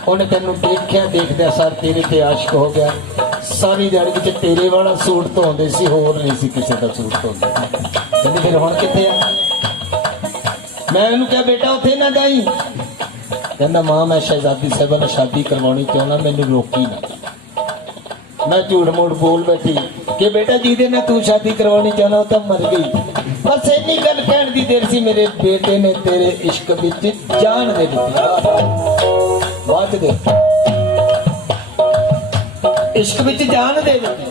उन्हें तेनों देखिया, देखदे सार तेरे ते आशिक हो गया। सारी दिहाड़ी विच तेरे वाला सूट धोंदे सी, होर नहीं सी किसी का सूट धोंदे। कहंदी फिर हुण कित्थे आ? मैं उन्होंने कहा बेटा उत्थे ना जाई। कहना मां मैं शहजादी साहिबा नाल शादी करवाउणी चाहुंदा, मैनूं रोकी ना। मैं झूठ मूठ बोल बैठी, कि बेटा ਜਿਹਦੇ ਨਾਲ ਤੂੰ ਸ਼ਾਦੀ ਕਰਵਾਉਣੀ ਚਾਹਨਾ ਉਹ ਤਾਂ ਮਰ ਗਈ। ਬਸ ਇੰਨੀ ਗੱਲ ਕਹਿਣ ਦੀ ਦੇਰ ਸੀ ਮੇਰੇ ਬੇਟੇ ਨੇ ਤੇਰੇ ਇਸ਼ਕ ਵਿੱਚ ਜਾਨ ਦੇ ਦਿੱਤੀ। ਬਾਤ ਦੇ ਇਸ਼ਕ ਵਿੱਚ ਜਾਨ ਦੇ ਦਿੱਤੀ।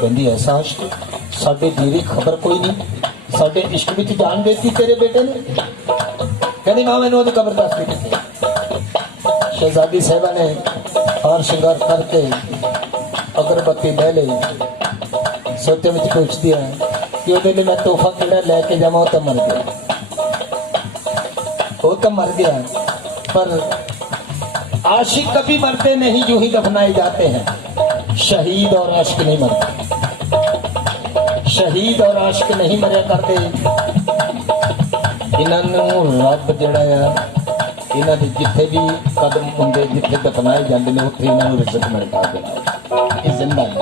ਕਹਿੰਦੀ ਐਸਾ ਇਸ਼ਕ ਸਾਡੇ ਦੀਦੀ ਖਬਰ ਕੋਈ ਨਹੀਂ, ਸਾਡੇ ਇਸ਼ਕ ਵਿੱਚ ਜਾਨ ਦੇਤੀ ਤੇਰੇ ਬੇਟੇ ਨੇ। ਕਹਿੰਦੀ ਮਾਂ ਮੈਨੂੰ ਉਹਦੀ ਖਬਰ ਦੱਸ ਦਿੱਤੀ। शहजादी साहबा ने हार श्रृंगार करके अगरबत्ती ले ली, सोचे में पूछ दिया कि ਉਹਦੇ ਲਈ मैं तोहफा किड़ा लेके जावा। वो तो मर गया, पर आशिक कभी मरते नहीं, यूं ही दफनाए जाते हैं। शहीद और आशिक नहीं मरते, शहीद और आशिक नहीं मरिया करते। इन्होंने रब जड़ा ਇਹਨਾਂ ਦੇ ਜਿੱਥੇ ਵੀ ਕਦਮ ਹੁੰਦੇ, ਜਿੱਥੇ ਦਫਨਾਏ ਜਾਂਦੇ ਨੇ ਉੱਥੇ ਇਹਨਾਂ ਨੂੰ ਰਿਜ਼ਕ ਮਿਲਦਾ ਹੈ। ਇਹ ਜ਼ਿੰਦਾ ਹੈ।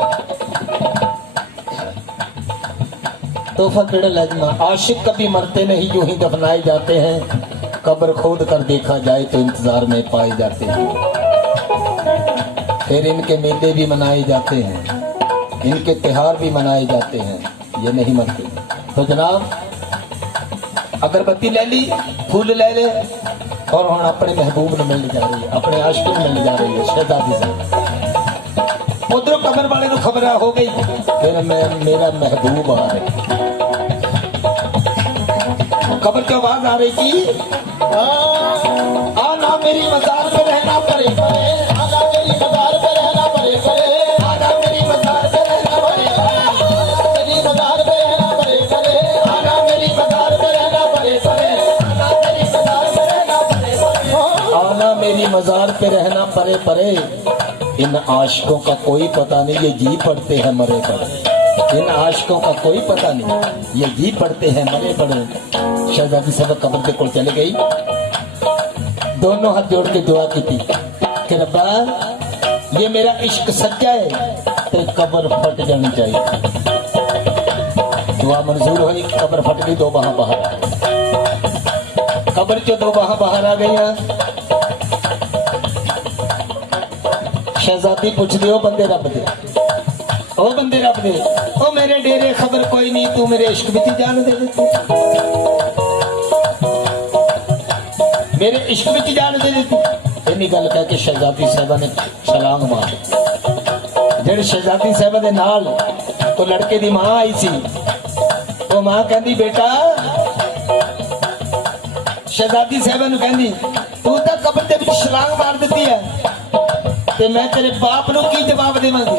तोहफा केड़ा लाजमा, आशिक कभी मरते नहीं, यूं ही दफनाए जाते हैं। कब्र खोद कर देखा जाए तो इंतजार में पाए जाते हैं। फिर इनके मेले भी मनाए जाते हैं, इनके त्योहार भी मनाए जाते हैं, ये नहीं मरते। तो जनाब अगरबत्ती ले ली, फूल ले ले और हम अपने महबूब ने मिलने जा रही है, अपने आशिक में मिलने जा रही है शहजादी से। उधरों कब्र वाले को खबर हो गई, फिर मैं मेरा महबूब आ रहा। कब्र की आवाज आ रही थी, आना मेरी मजार पे रहना पड़े, आना मेरी मजार पे रहना पड़े, आना मेरी मजार पे रहना पड़े, मेरी मजार पे रहना पड़े, आना मेरी मजार पे रहना पड़े, आना मेरी मजार पे रहना पड़े। आना मेरी मजार पे रहना पड़े पड़े। इन आशिकों का कोई पता नहीं, ये जी पड़ते हैं मरे पड़े। इन आशिकों का कोई पता नहीं, ये जी पड़ते हैं मरे पड़े। शहजादी साहब कब्र के कोल चले गई, दोनों हाथ जोड़ के दुआ की थी कि रब्बा ये मेरा इश्क सच्चा है, तेरी कब्र फट जानी चाहिए। दुआ मंजूर हुई, कब्र फट गई, दो बाहां बाहर आ गई। कब्र चो दो बाहां बाहर आ गई। शहजादी पूछती, ओ बंदे रब दे, ओ बंदे रब दे, ओ मेरे डेरे खबर कोई नहीं, तू मेरे इश्क विच जान दे देती, मेरे इश्क विच जान दे देती। इन्नी गल कह के शहजादी साहबा ने छलांग मारी। जेड़े शहजादी साहबा दे नाल तो लड़के दी मां आई सी, वो मां कहंदी बेटा, शहजादी साहबा नूं कहंदी तू तां कब्र दे विच छलांग मार दित्ती है, ते मैं तेरे बाप नूं की जवाब देवांगी।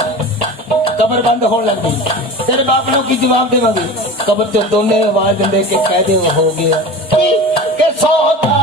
कब्र बंद होने लग गई, तेरे बाप नूं की जवाब देवांगी। कब्र चों दोने आवाज देंदे कि कह दे हो गया के सौदा